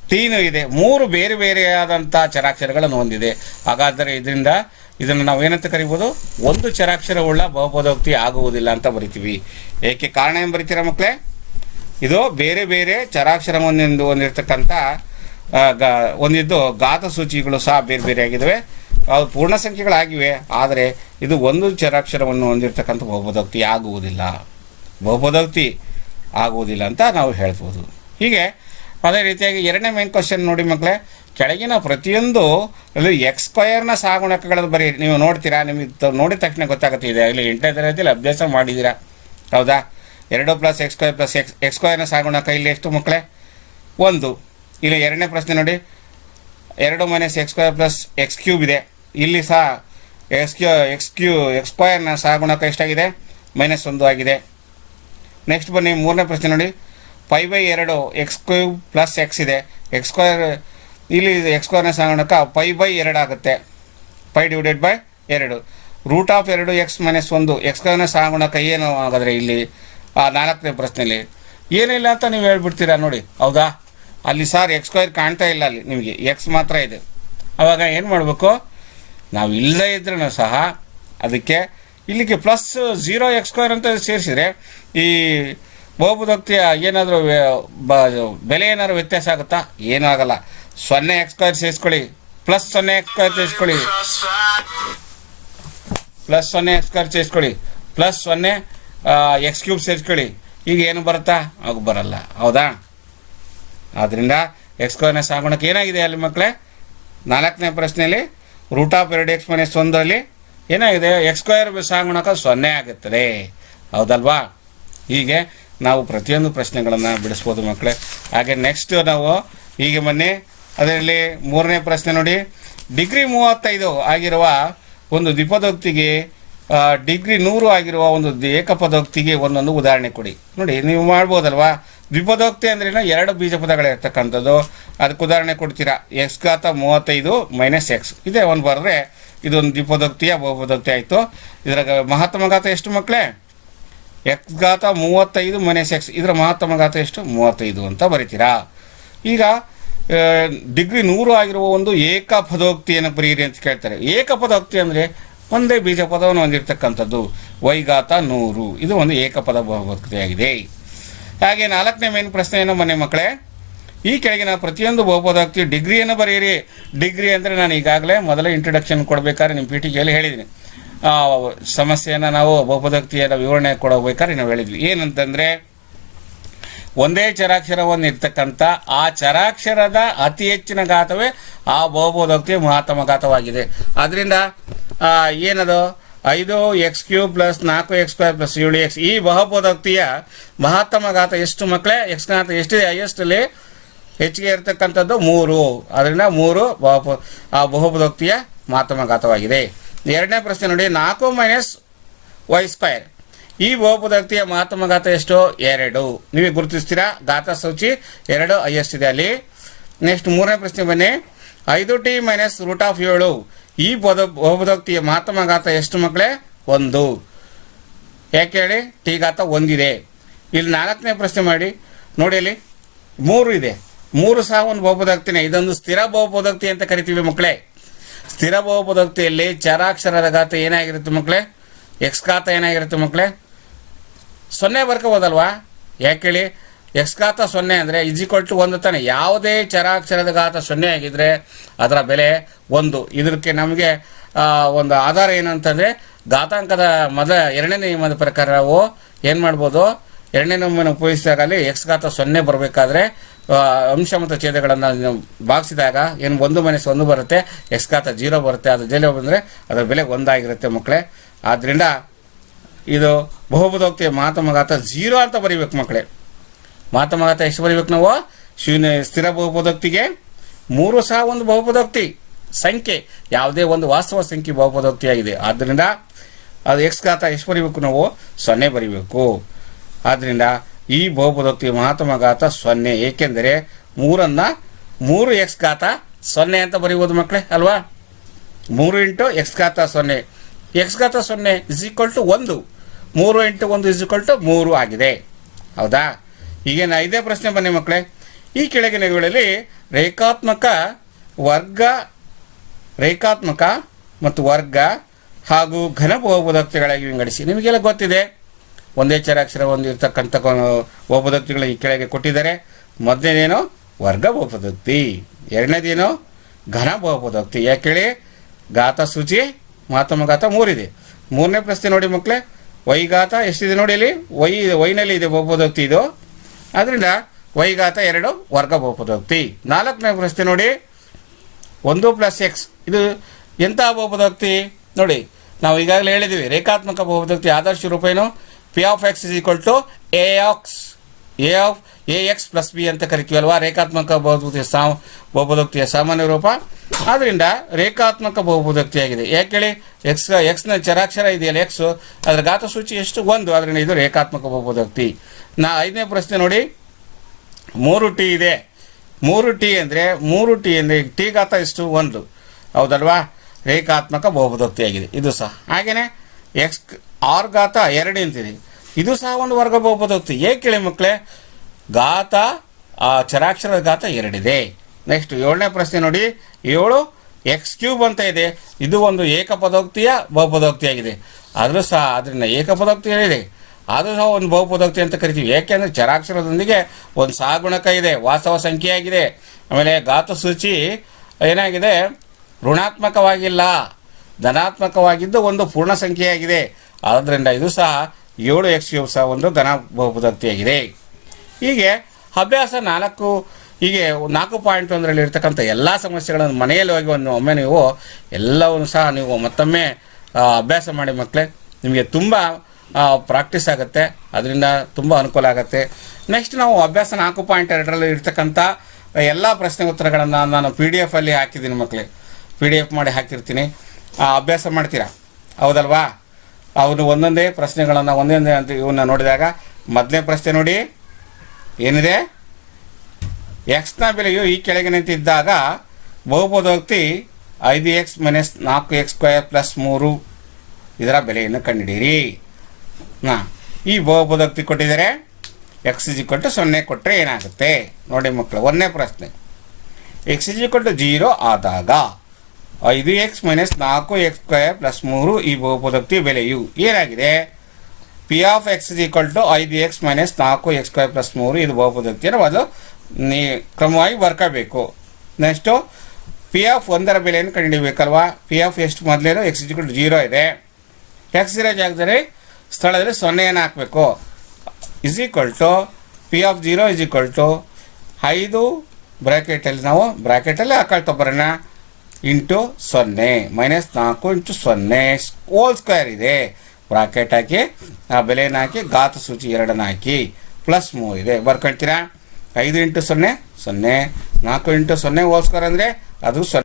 ಟೀನೂ ಇದೆ. 3 ಬೇರೆ ಬೇರೆಯಾದಂಥ ಚರಾಕ್ಷರಗಳನ್ನು ಹೊಂದಿದೆ. ಹಾಗಾದರೆ ಇದನ್ನು ನಾವು ಏನಂತ ಕರಿಬೋದು? ಒಂದು ಚರಾಕ್ಷರವುಳ್ಳ ಬಹುಪದೋಕ್ತಿ ಆಗುವುದಿಲ್ಲ ಅಂತ ಬರಿತೀವಿ. ಏಕೆ? ಕಾರಣ ಏನು ಬರಿತೀರಾ ಮಕ್ಕಳೇ? ಇದು ಬೇರೆ ಬೇರೆ ಚರಾಕ್ಷರ ಹೊಂದಿರತಕ್ಕಂಥ ಹೊಂದಿದ್ದು ಘಾತ ಸೂಚಿಗಳು ಸಹ ಬೇರೆ ಬೇರೆ ಆಗಿದ್ದಾವೆ. ಅವು ಪೂರ್ಣ ಸಂಖ್ಯೆಗಳಾಗಿವೆ, ಆದರೆ ಇದು ಒಂದು ಚರಾಕ್ಷರವನ್ನು ಹೊಂದಿರತಕ್ಕಂಥ ಬಹುಪದೋಕ್ತಿ ಆಗುವುದಿಲ್ಲ ಅಂತ ನಾವು ಹೇಳ್ಬೋದು. ಹೀಗೆ ಅದೇ ರೀತಿಯಾಗಿ ಎರಡನೇ ಮೇನ್ ಕ್ವಶನ್ ನೋಡಿ ಮಕ್ಕಳೇ. ಕೆಳಗಿನ ಪ್ರತಿಯೊಂದು x² ಸಹಗುಣಕಗಳನ್ನು ಬರೀ. ನೀವು ನೋಡ್ತೀರಾ, ನಿಮಗೆ ನೋಡಿದ ತಕ್ಷಣ ಗೊತ್ತಾಗುತ್ತೆ. ಇದೆ ಅಲ್ಲಿ 8ನೇ ತರಗತಿಯಲ್ಲಿ ಅಭ್ಯಾಸ ಮಾಡಿದ್ದೀರಾ, ಹೌದಾ? 2 + x² + x² ಸಹಗುಣಕ ಇಲ್ಲಿ ಎಷ್ಟು ಮಕ್ಕಳೇ? 1. ಇಲ್ಲಿ ಎರಡನೇ ಪ್ರಶ್ನೆ ನೋಡಿ, 2 - x² + x³ ಇದೆ. ಇಲ್ಲಿ ಸಹ x² ಸಹಗುಣಕ ಎಷ್ಟಾಗಿದೆ? -1 ಆಗಿದೆ. ನೆಕ್ಸ್ಟ್ ಬನ್ನಿ, 3ನೇ ಪ್ರಶ್ನೆ ನೋಡಿ, π/2 ಎಕ್ಸ್ ಕ್ಯೂಬ್ ಪ್ಲಸ್ ಎಕ್ಸ್ ಇದೆ, ಎಕ್ಸ್ ಸ್ಕ್ವೇರ್ ಇಲ್ಲಿ ಎಕ್ಸ್ ಸ್ಕ್ವೇರ್ನ ಸಹಗುಣಕ π/2 ಆಗುತ್ತೆ, π/2 √2 x - 1 ಎಕ್ಸ್ ಸ್ಕ್ವೇರ್ನ ಸಹಗುಣಕ ಏನು ಹಾಗಾದರೆ ಇಲ್ಲಿ ಆ 4ನೇ ಪ್ರಶ್ನೆಯಲ್ಲಿ ಏನಿಲ್ಲ ಅಂತ ನೀವು ಹೇಳ್ಬಿಡ್ತೀರಾ ನೋಡಿ, ಹೌದಾ? ಅಲ್ಲಿ ಸರ್ ಎಕ್ಸ್ ಸ್ಕ್ವೇರ್ ಕಾಣ್ತಾ ಇಲ್ಲ, ಅಲ್ಲಿ ನಿಮಗೆ ಎಕ್ಸ್ ಮಾತ್ರ ಇದೆ. ಆವಾಗ ಏನು ಮಾಡಬೇಕು, ನಾವು ಇಲ್ಲದೇ ಇದ್ರೂ ಸಹ ಅದಕ್ಕೆ ಇಲ್ಲಿಗೆ +0 x² ಅಂತ ಸೇರಿಸಿದರೆ ಈ ಬಹುಪದೋಕ್ತಿಯ ಏನಾದರೂ ಬೆಲೆ ಏನಾದರೂ ವ್ಯತ್ಯಾಸ ಆಗುತ್ತಾ? ಏನೂ ಆಗಲ್ಲ. 0 x² ಸೇರಿಸ್ಕೊಳ್ಳಿ, +0 x² ಸೇರಿಸ್ಕೊಳ್ಳಿ, +0 x² ಸೇರಿಸ್ಕೊಳ್ಳಿ, +0 x³ ಸೇರಿಸ್ಕೊಳ್ಳಿ. ಈಗ ಏನು ಬರುತ್ತಾ? ಆಗ ಬರಲ್ಲ, ಹೌದಾ? ಆದ್ದರಿಂದ x² ಸಹಗುಣಕ ಏನಾಗಿದೆ ಅಲ್ಲಿ ಮಕ್ಕಳೇ? 4ನೇ ಪ್ರಶ್ನೆಯಲ್ಲಿ √2 x - 1 ಏನಾಗಿದೆ? x² ಸಹಗುಣಕ 0 ಆಗುತ್ತದೆ, ಹೌದಲ್ವಾ? ಹೀಗೆ ನಾವು ಪ್ರತಿಯೊಂದು ಪ್ರಶ್ನೆಗಳನ್ನು ಬಿಡಿಸ್ಬೋದು ಮಕ್ಕಳೇ. ಹಾಗೆ ನೆಕ್ಸ್ಟ್ ನಾವು ಹೀಗೆ ಮೊನ್ನೆ ಅದರಲ್ಲಿ 3ನೇ ಪ್ರಶ್ನೆ ನೋಡಿ, ಡಿಗ್ರಿ 35 ಆಗಿರುವ ಒಂದು ದ್ವಿಪದೋಕ್ತಿಗೆ ಡಿಗ್ರಿ 100 ಆಗಿರುವ ಒಂದು ಏಕಪದೋಕ್ತಿಗೆ ಒಂದೊಂದು ಉದಾಹರಣೆ ಕೊಡಿ. ನೋಡಿ ನೀವು ಮಾಡ್ಬೋದಲ್ವಾ? ದ್ವಿಪದೋಕ್ತಿ ಅಂದ್ರೇನು? 2 ಬೀಜ ಪದಗಳಿರ್ತಕ್ಕಂಥದ್ದು. ಅದಕ್ಕೆ ಉದಾಹರಣೆ ಕೊಡ್ತೀರಾ, x⁻35 - x ಇದೇ ಒಂದು ಬರೆದ್ರೆ ಇದೊಂದು ದ್ವಿಪದೋಕ್ತಿಯ ಬಹುಪದೋಕ್ತಿ ಆಯಿತು. ಇದರ ಮಹತ್ತಮ ಎಷ್ಟು ಮಕ್ಕಳೇ? x⁻35 - x ಇದರ ಮಹತ್ತಮ ಎಷ್ಟು? 35 ಅಂತ ಬರಿತೀರಾ. ಈಗ ಡಿಗ್ರಿ 100 ಆಗಿರುವ ಒಂದು ಏಕಪದೋಕ್ತಿಯನ್ನು ಬರೀರಿ ಅಂತ ಕೇಳ್ತಾರೆ. ಏಕಪದೋಕ್ತಿ ಅಂದರೆ ಒಂದೇ ಬೀಜ ಪದವನ್ನು ಹೊಂದಿರತಕ್ಕಂಥದ್ದು, y⁻100 ಇದು ಒಂದು ಏಕಪದ ಬಹುಪದೋಕ್ತಿಯಾಗಿದೆ. ಹಾಗೆ 4ನೇ ಮೇನ್ ಪ್ರಶ್ನೆಯನ್ನು ಮೊನ್ನೆ ಮಕ್ಕಳೇ, ಈ ಕೆಳಗಿನ ಪ್ರತಿಯೊಂದು ಬಹುಪದೋಕ್ತಿ ಡಿಗ್ರಿಯನ್ನು ಬರೆಯಿರಿ. ಡಿಗ್ರಿ ಅಂದರೆ ನಾನು ಈಗಾಗಲೇ ಮೊದಲೇ ಇಂಟ್ರೊಡಕ್ಷನ್ ಕೊಡಬೇಕಾದ್ರೆ ನಿಮ್ಮ ಪೀಠಿಕೆಯಲ್ಲಿ ಹೇಳಿದ್ದೀನಿ. ಸಮಸ್ಯೆಯನ್ನು ನಾವು ಬಹುಪದೋಕ್ತಿಯ ವಿವರಣೆ ಕೊಡಬೇಕಾದ್ರೆ ನಾವು ಹೇಳಿದ್ವಿ ಏನಂತಂದರೆ, ಒಂದೇ ಚರಾಕ್ಷರವನ್ನು ಇರ್ತಕ್ಕಂಥ ಆ ಚರಾಕ್ಷರದ ಅತಿ ಹೆಚ್ಚಿನ ಘಾತವೇ ಆ ಬಹುಪದೋಕ್ತಿಯ ಮಹತ್ತಮ ಘಾತವಾಗಿದೆ. ಅದರಿಂದ ಏನದು 5x³ + 4x² + 7x ಈ ಬಹುಪದೋಕ್ತಿಯ ಮಹತ್ತಮ ಘಾತ ಎಷ್ಟು ಮಕ್ಕಳೇ? x ಘಾತ ಎಷ್ಟಿದೆ? ಹೈಯೆಸ್ಟಲ್ಲಿ ಹೆಚ್ಚಿಗೆ ಇರತಕ್ಕಂಥದ್ದು 3. ಅದರಿಂದ 3 ಆ ಬಹುಪದೋಕ್ತಿಯ ಮಹತ್ತಮ ಘಾತವಾಗಿದೆ. 2ನೇ ಪ್ರಶ್ನೆ ನೋಡಿ, 4 - y² ಈ ಬಹುಪದೋಕ್ತಿಯ ಮಹತ್ತಮ ಘಾತ ಎಷ್ಟು? 2. ನೀವೇ ಗುರುತಿಸ್ತೀರಾ, ಘಾತ ಸೂಚಿ 2 ಹೈಯೆಸ್ಟ್ ಇದೆ ಅಲ್ಲಿ. ನೆಕ್ಸ್ಟ್ 3ನೇ ಪ್ರಶ್ನೆ ಬನ್ನಿ, 5t - √7 ಈ ಬಹುಪದೋಕ್ತಿಯ ಮಹತ್ತಮ ಘಾತ ಎಷ್ಟು ಮಕ್ಕಳೇ? 1. ಯಾಕೆ ಹೇಳಿ? t ಘಾತ 1 ಇದೆ. ಇಲ್ಲಿ 4ನೇ ಪ್ರಶ್ನೆ ಮಾಡಿ ನೋಡಿ, ಅಲ್ಲಿ 3 ಇದೆ, 3 ಸಹ ಒಂದು ಬಹುಪದೋಕ್ತಿನೇ. ಇದೊಂದು ಸ್ಥಿರ ಬಹುಪದೋಕ್ತಿ ಅಂತ ಕರಿತೀವಿ ಮಕ್ಕಳೇ. ಸ್ಥಿರ ಬಹುಪದೋಕ್ತಿಯಲ್ಲಿ ಚರಾಕ್ಷರದ ಘಾತ ಏನಾಗಿರುತ್ತೆ ಮಕ್ಕಳೇ? x ಘಾತ ಏನಾಗಿರುತ್ತೆ ಮಕ್ಕಳೇ? 0 ಬರ್ಕೋಬೋದಲ್ವಾ? ಯಾಕೆ ಹೇಳಿ? x ಘಾತ 0 ಅಂದರೆ =1 ತಾನೆ. ಯಾವುದೇ ಚರಾಕ್ಷರದ ಘಾತ 0 ಆಗಿದ್ದರೆ ಅದರ ಬೆಲೆ 1. ಇದಕ್ಕೆ ನಮಗೆ ಒಂದು ಆಧಾರ ಏನಂತಂದರೆ, ಘಾತಾಂಕದ ಎರಡನೇ ನಿಯಮದ ಪ್ರಕಾರ ನಾವು ಏನು ಮಾಡ್ಬೋದು? ಎರಡನೇ ನಿಯಮವನ್ನು ಉಪಯೋಗಿಸಿದಾಗ ಅಲ್ಲಿ x ಘಾತ 0 ಬರಬೇಕಾದ್ರೆ ಅಂಶ ಮತ್ತು ಛೇದಗಳನ್ನು ಭಾಗಿಸಿದಾಗ ಏನು 1 - 1 ಬರುತ್ತೆ, x ಘಾತ 0 ಬರುತ್ತೆ. ಅದು 0 ಬಂದರೆ ಅದರ ಬೆಲೆ 1 ಆಗಿರುತ್ತೆ ಮಕ್ಕಳೇ. ಆದ್ದರಿಂದ ಇದು ಬಹುಪದೋಕ್ತಿಯ ಮಹತ್ತಮ ಘಾತ 0 ಅಂತ ಬರೀಬೇಕು ಮಕ್ಕಳೇ. ಮಹತ್ತಮ ಘಾತ ಎಷ್ಟು ಬರೀಬೇಕು ನಾವು? ಸ್ಥಿರ ಬಹುಪದೋಕ್ತಿಗೆ 3 ಸಹ ಒಂದು ಬಹುಪದೋಕ್ತಿ ಸಂಖ್ಯೆ, ಯಾವುದೇ ಒಂದು ವಾಸ್ತವ ಸಂಖ್ಯೆ ಬಹುಪದೋಕ್ತಿಯಾಗಿದೆ. ಆದ್ದರಿಂದ ಅದು x ಘಾತ ಎಷ್ಟು ಬರೀಬೇಕು ನಾವು? 0 ಬರೀಬೇಕು. ಆದ್ದರಿಂದ ಈ ಬಹುಪದೋಕ್ತಿಯ ಮಹತ್ತಮ ಘಾತ 0, ಏಕೆಂದರೆ 3 3x ಘಾತ 0 ಅಂತ ಬರೀಬೋದು ಮಕ್ಕಳೇ, ಅಲ್ವಾ? 3 × x ಘಾತ 0, x ಘಾತ 0 = 1. 3 × 1 = 3 ಆಗಿದೆ, ಹೌದಾ? ಈಗ 5ನೇ ಪ್ರಶ್ನೆ ಬನ್ನಿ ಮಕ್ಕಳೇ, ಈ ಕೆಳಗಿನಗಳಲ್ಲಿ ರೇಖಾತ್ಮಕ ಮತ್ತು ವರ್ಗ ಹಾಗೂ ಘನ ಬಹುಪದೋಕ್ತಿಗಳಾಗಿ ವಿಂಗಡಿಸಿ. ನಿಮಗೆಲ್ಲ ಗೊತ್ತಿದೆ, ಒಂದೇ ಚರಾಕ್ಷರ ಹೊಂದಿರತಕ್ಕಂಥ ಬಹುಪದೋಕ್ತಿಗಳು ಈ ಕೆಳಗೆ ಕೊಟ್ಟಿದ್ದಾರೆ. ಮೊದಲನೇದೇನು? ವರ್ಗ ಬಹುಪದೋಕ್ತಿ. ಎರಡನೇದೇನು? ಘನ ಬಹುಪದೋಕ್ತಿ. ಯಾಕೆ ಹೇಳಿ? ಘಾತ ಸೂಚಿ ಮಹತ್ತಮ ಘಾತ 3 ಇದೆ. 3ನೇ ಪ್ರಶ್ನೆ ನೋಡಿ ಮಕ್ಕಳೇ, y ಘಾತ ಎಷ್ಟಿದೆ ನೋಡಿ, ಇಲ್ಲಿ ವೈನಲ್ಲಿ ಇದೆ ಬಹುಪದೋಕ್ತಿ ಇದು. ಆದ್ದರಿಂದ y ಘಾತ 2 ವರ್ಗ ಬಹುಪದೋಕ್ತಿ. 4ನೇ ಪ್ರಶ್ನೆ ನೋಡಿ, 1 + x ಇದು ಎಂಥ ಬಹುಪದೋಕ್ತಿ ನೋಡಿ? ನಾವು ಈಗಾಗಲೇ ಹೇಳಿದ್ದೀವಿ, ರೇಖಾತ್ಮಕ ಬಹುಪದೋಕ್ತಿ ಆದರ್ಶ ರೂಪ ಏನು? p(x) ax + b ಅಂತ ಕರಿತೀವಲ್ವಾ? ರೇಖಾತ್ಮಕ ಬಹುಪದೋಕ್ತಿಯ ಸಾಮಾನ್ಯ ರೂಪ. ಆದ್ದರಿಂದ ರೇಖಾತ್ಮಕ ಬಹುಪದೋಕ್ತಿಯಾಗಿದೆ. ಯಾಕೆ ಹೇಳಿ? ಎಕ್ಸ್ನ ಚರಾಕ್ಷರ ಇದೆಯಲ್ಲ x, ಅದರ ಘಾತ ಸೂಚಿ ಎಷ್ಟು? 1. ಅದರಿಂದ ಇದು ರೇಖಾತ್ಮಕ ಬಹುಪದೋಕ್ತಿ. 5ನೇ ಪ್ರಶ್ನೆ ನೋಡಿ, ಮೂರು ಟಿ ಇದೆ. ಮೂರು ಟಿ ಅಂದರೆ ಟಿ ಘಾತ ಇಷ್ಟು ಒಂದು, ಹೌದಲ್ವಾ? ರೇಖಾತ್ಮಕ ಬಹುಪದೋಕ್ತಿಯಾಗಿದೆ ಇದು ಸಹ. ಹಾಗೆಯೇ ಎಕ್ಸ್ ಆರ್ ಘಾತ 2 ಅಂತಿದೆ, ಇದು ಸಹ ಒಂದು ವರ್ಗ ಬಹುಪದೋಕ್ತಿ. ಏಕೆ ಕೇಳಿ ಮಕ್ಕಳೇ? ಘಾತ ಚರಾಕ್ಷರದ ಘಾತ 2 ಇದೆ. ನೆಕ್ಸ್ಟ್ 7ನೇ ಪ್ರಶ್ನೆ ನೋಡಿ, 7 ಎಕ್ಸ್ ಕ್ಯೂಬ್ ಅಂತ ಇದೆ, ಇದು ಒಂದು ಏಕಪದೋಕ್ತಿಯ ಬಹುಪದೋಕ್ತಿಯಾಗಿದೆ. ಆದರೂ ಸಹ ಅದರಿಂದ ಏಕಪದೋಕ್ತಿ ಇದೆ, ಅದು ಸಹ ಒಂದು ಬಹುಪದೋಕ್ತಿ ಅಂತ ಕರಿತೀವಿ. ಏಕೆಂದರೆ ಚರಾಕ್ಷರದೊಂದಿಗೆ ಒಂದು ಸಹಗುಣಕ ಇದೆ, ವಾಸ್ತವ ಸಂಖ್ಯೆಯಾಗಿದೆ. ಆಮೇಲೆ ಘಾತ ಸೂಚಿ ಏನಾಗಿದೆ? ಋಣಾತ್ಮಕವಾಗಿಲ್ಲ, ಧನಾತ್ಮಕವಾಗಿದ್ದು ಒಂದು ಪೂರ್ಣ ಸಂಖ್ಯೆಯಾಗಿದೆ. ಆದ್ದರಿಂದ ಇದು ಸಹ 7 ಎಕ್ಸ್ ಕ್ಯೂಬ್ ಸಹ ಒಂದು ಘನ ಬಹುಪದೋಕ್ತಿಯಾಗಿದೆ. ಹೀಗೆ ಅಭ್ಯಾಸ 4 ಹೀಗೆ 4.1ರಲ್ಲಿ ಇರ್ತಕ್ಕಂಥ ಎಲ್ಲ ಸಮಸ್ಯೆಗಳನ್ನು ಮನೆಯಲ್ಲಿ ಹೋಗಿ ಒಮ್ಮೆ ನೀವು ಎಲ್ಲವನ್ನು ಸಹ ನೀವು ಮತ್ತೊಮ್ಮೆ ಅಭ್ಯಾಸ ಮಾಡಿ ಮಕ್ಕಳೇ. ನಿಮಗೆ ತುಂಬ ಪ್ರಾಕ್ಟೀಸ್ ಆಗುತ್ತೆ, ಅದರಿಂದ ತುಂಬ ಅನುಕೂಲ ಆಗುತ್ತೆ. ನೆಕ್ಸ್ಟ್ ನಾವು ಅಭ್ಯಾಸ 4.2ರಲ್ಲಿ ಇರ್ತಕ್ಕಂಥ ಎಲ್ಲ ಪ್ರಶ್ನೆ ಉತ್ತರಗಳನ್ನು ನಾನು PDF ಅಲ್ಲಿ ಹಾಕಿದ್ದೀನಿ ಮಕ್ಕಳೇ. PDF ಮಾಡಿ ಹಾಕಿರ್ತೀನಿ, ಅಭ್ಯಾಸ ಮಾಡ್ತೀರಾ, ಹೌದಲ್ವಾ? ಅವನು ಒಂದೊಂದೇ ಪ್ರಶ್ನೆಗಳನ್ನು ಒಂದೊಂದೇ ಅಂತ ಇವನ್ನ ನೋಡಿದಾಗ, ಮೊದಲನೇ ಪ್ರಶ್ನೆ ನೋಡಿ ಏನಿದೆ? ಎಕ್ಸ್ನ ಬೆಲೆಯು ಈ ಕೆಳಗಿನಂತಿದ್ದಾಗ ಬಹುಪದೋಕ್ತಿ 5x - 4x² + 3 ಇದರ ಬೆಲೆಯನ್ನು ಕಂಡುಹಿಡಿಯಿರಿ. ಈ ಬಹುಪದೋಕ್ತಿ ಕೊಟ್ಟಿದ್ದಾರೆ, x 0 ಕೊಟ್ಟರೆ ಏನಾಗುತ್ತೆ ನೋಡಿ ಮಕ್ಕಳು. ಒಂದನೇ ಪ್ರಶ್ನೆ, x 0 ಆದಾಗ 5x - 4x² + 3 ಈ ಬಹುಪದೋಕ್ತಿ ಬೆಲೆಯು ಏನಾಗಿದೆ? P of x 5x - 4x² + 3 ಇದು ಬಹುಪದೋಕ್ತಿಯನ್ನು ಮೊದಲು ಕ್ರಮವಾಗಿ ಬರ್ಕೋಬೇಕು. ನೆಕ್ಸ್ಟು ಪಿ ಆಫ್ 1ರ ಬೆಲೆಯನ್ನು ಕಂಡುಹಿಡಿಯಬೇಕಲ್ವಾ? ಪಿ ಆಫ್ ಎಷ್ಟು? ಮೊದಲೇನು x 0 ಇದೆ, x ಇರೋ ಜಾಗದಲ್ಲಿ ಸ್ಥಳದಲ್ಲಿ 0 ಹಾಕಬೇಕು. ಪಿ ಆಫ್ 0 5 ಬ್ರ್ಯಾಕೆಟಲ್ಲಿ ನಾವು ಬ್ರ್ಯಾಕೆಟಲ್ಲಿ ಹಾಕೊಳ್ತಾ ಬರೋಣ ಇಂಟು 0 -4 × 0 ಹೋಲ್ ಸ್ಕ್ವೇರ್ ಇದೆ. ಬ್ರಾಕೆಟ್ ಹಾಕಿ ಆ ಬೆಲೆಯನ್ನು ಹಾಕಿ ಘಾತ ಸೂಚಿ 2 ಹಾಕಿ +3 ಇದೆ. ಬರ್ಕೊಳ್ತೀರಾ? 5 × 0 0, 4 × 0 ಹೋಲ್ ಸ್ಕ್ವೇರ್ ಅಂದರೆ ಅದು 0.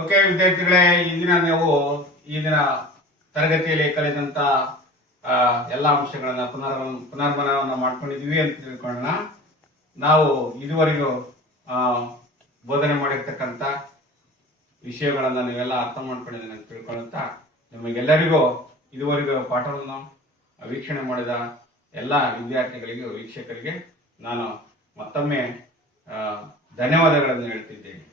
ಓಕೆ ವಿದ್ಯಾರ್ಥಿಗಳೇ, ಈ ದಿನ ತರಗತಿಯಲ್ಲಿ ಕಲಿತಂತ ಎಲ್ಲ ಅಂಶಗಳನ್ನ ಪುನರ್ಮನವನ್ನ ಮಾಡ್ಕೊಂಡಿದ್ವಿ ಅಂತ ತಿಳ್ಕೊಳ್ಳೋಣ. ನಾವು ಇದುವರೆಗೂ ಬೋಧನೆ ಮಾಡಿರ್ತಕ್ಕಂಥ ವಿಷಯಗಳನ್ನ ನೀವೆಲ್ಲ ಅರ್ಥ ಮಾಡ್ಕೊಂಡಿದ್ದೀನಿ ಅಂತ ತಿಳ್ಕೊಳ್ಳುತ್ತಾ, ನಿಮಗೆಲ್ಲರಿಗೂ ಇದುವರೆಗೂ ಪಾಠವನ್ನು ವೀಕ್ಷಣೆ ಮಾಡಿದ ಎಲ್ಲ ವೀಕ್ಷಕರಿಗೆ ನಾನು ಮತ್ತೊಮ್ಮೆ ಧನ್ಯವಾದಗಳನ್ನು ಹೇಳ್ತಿದ್ದೇನೆ.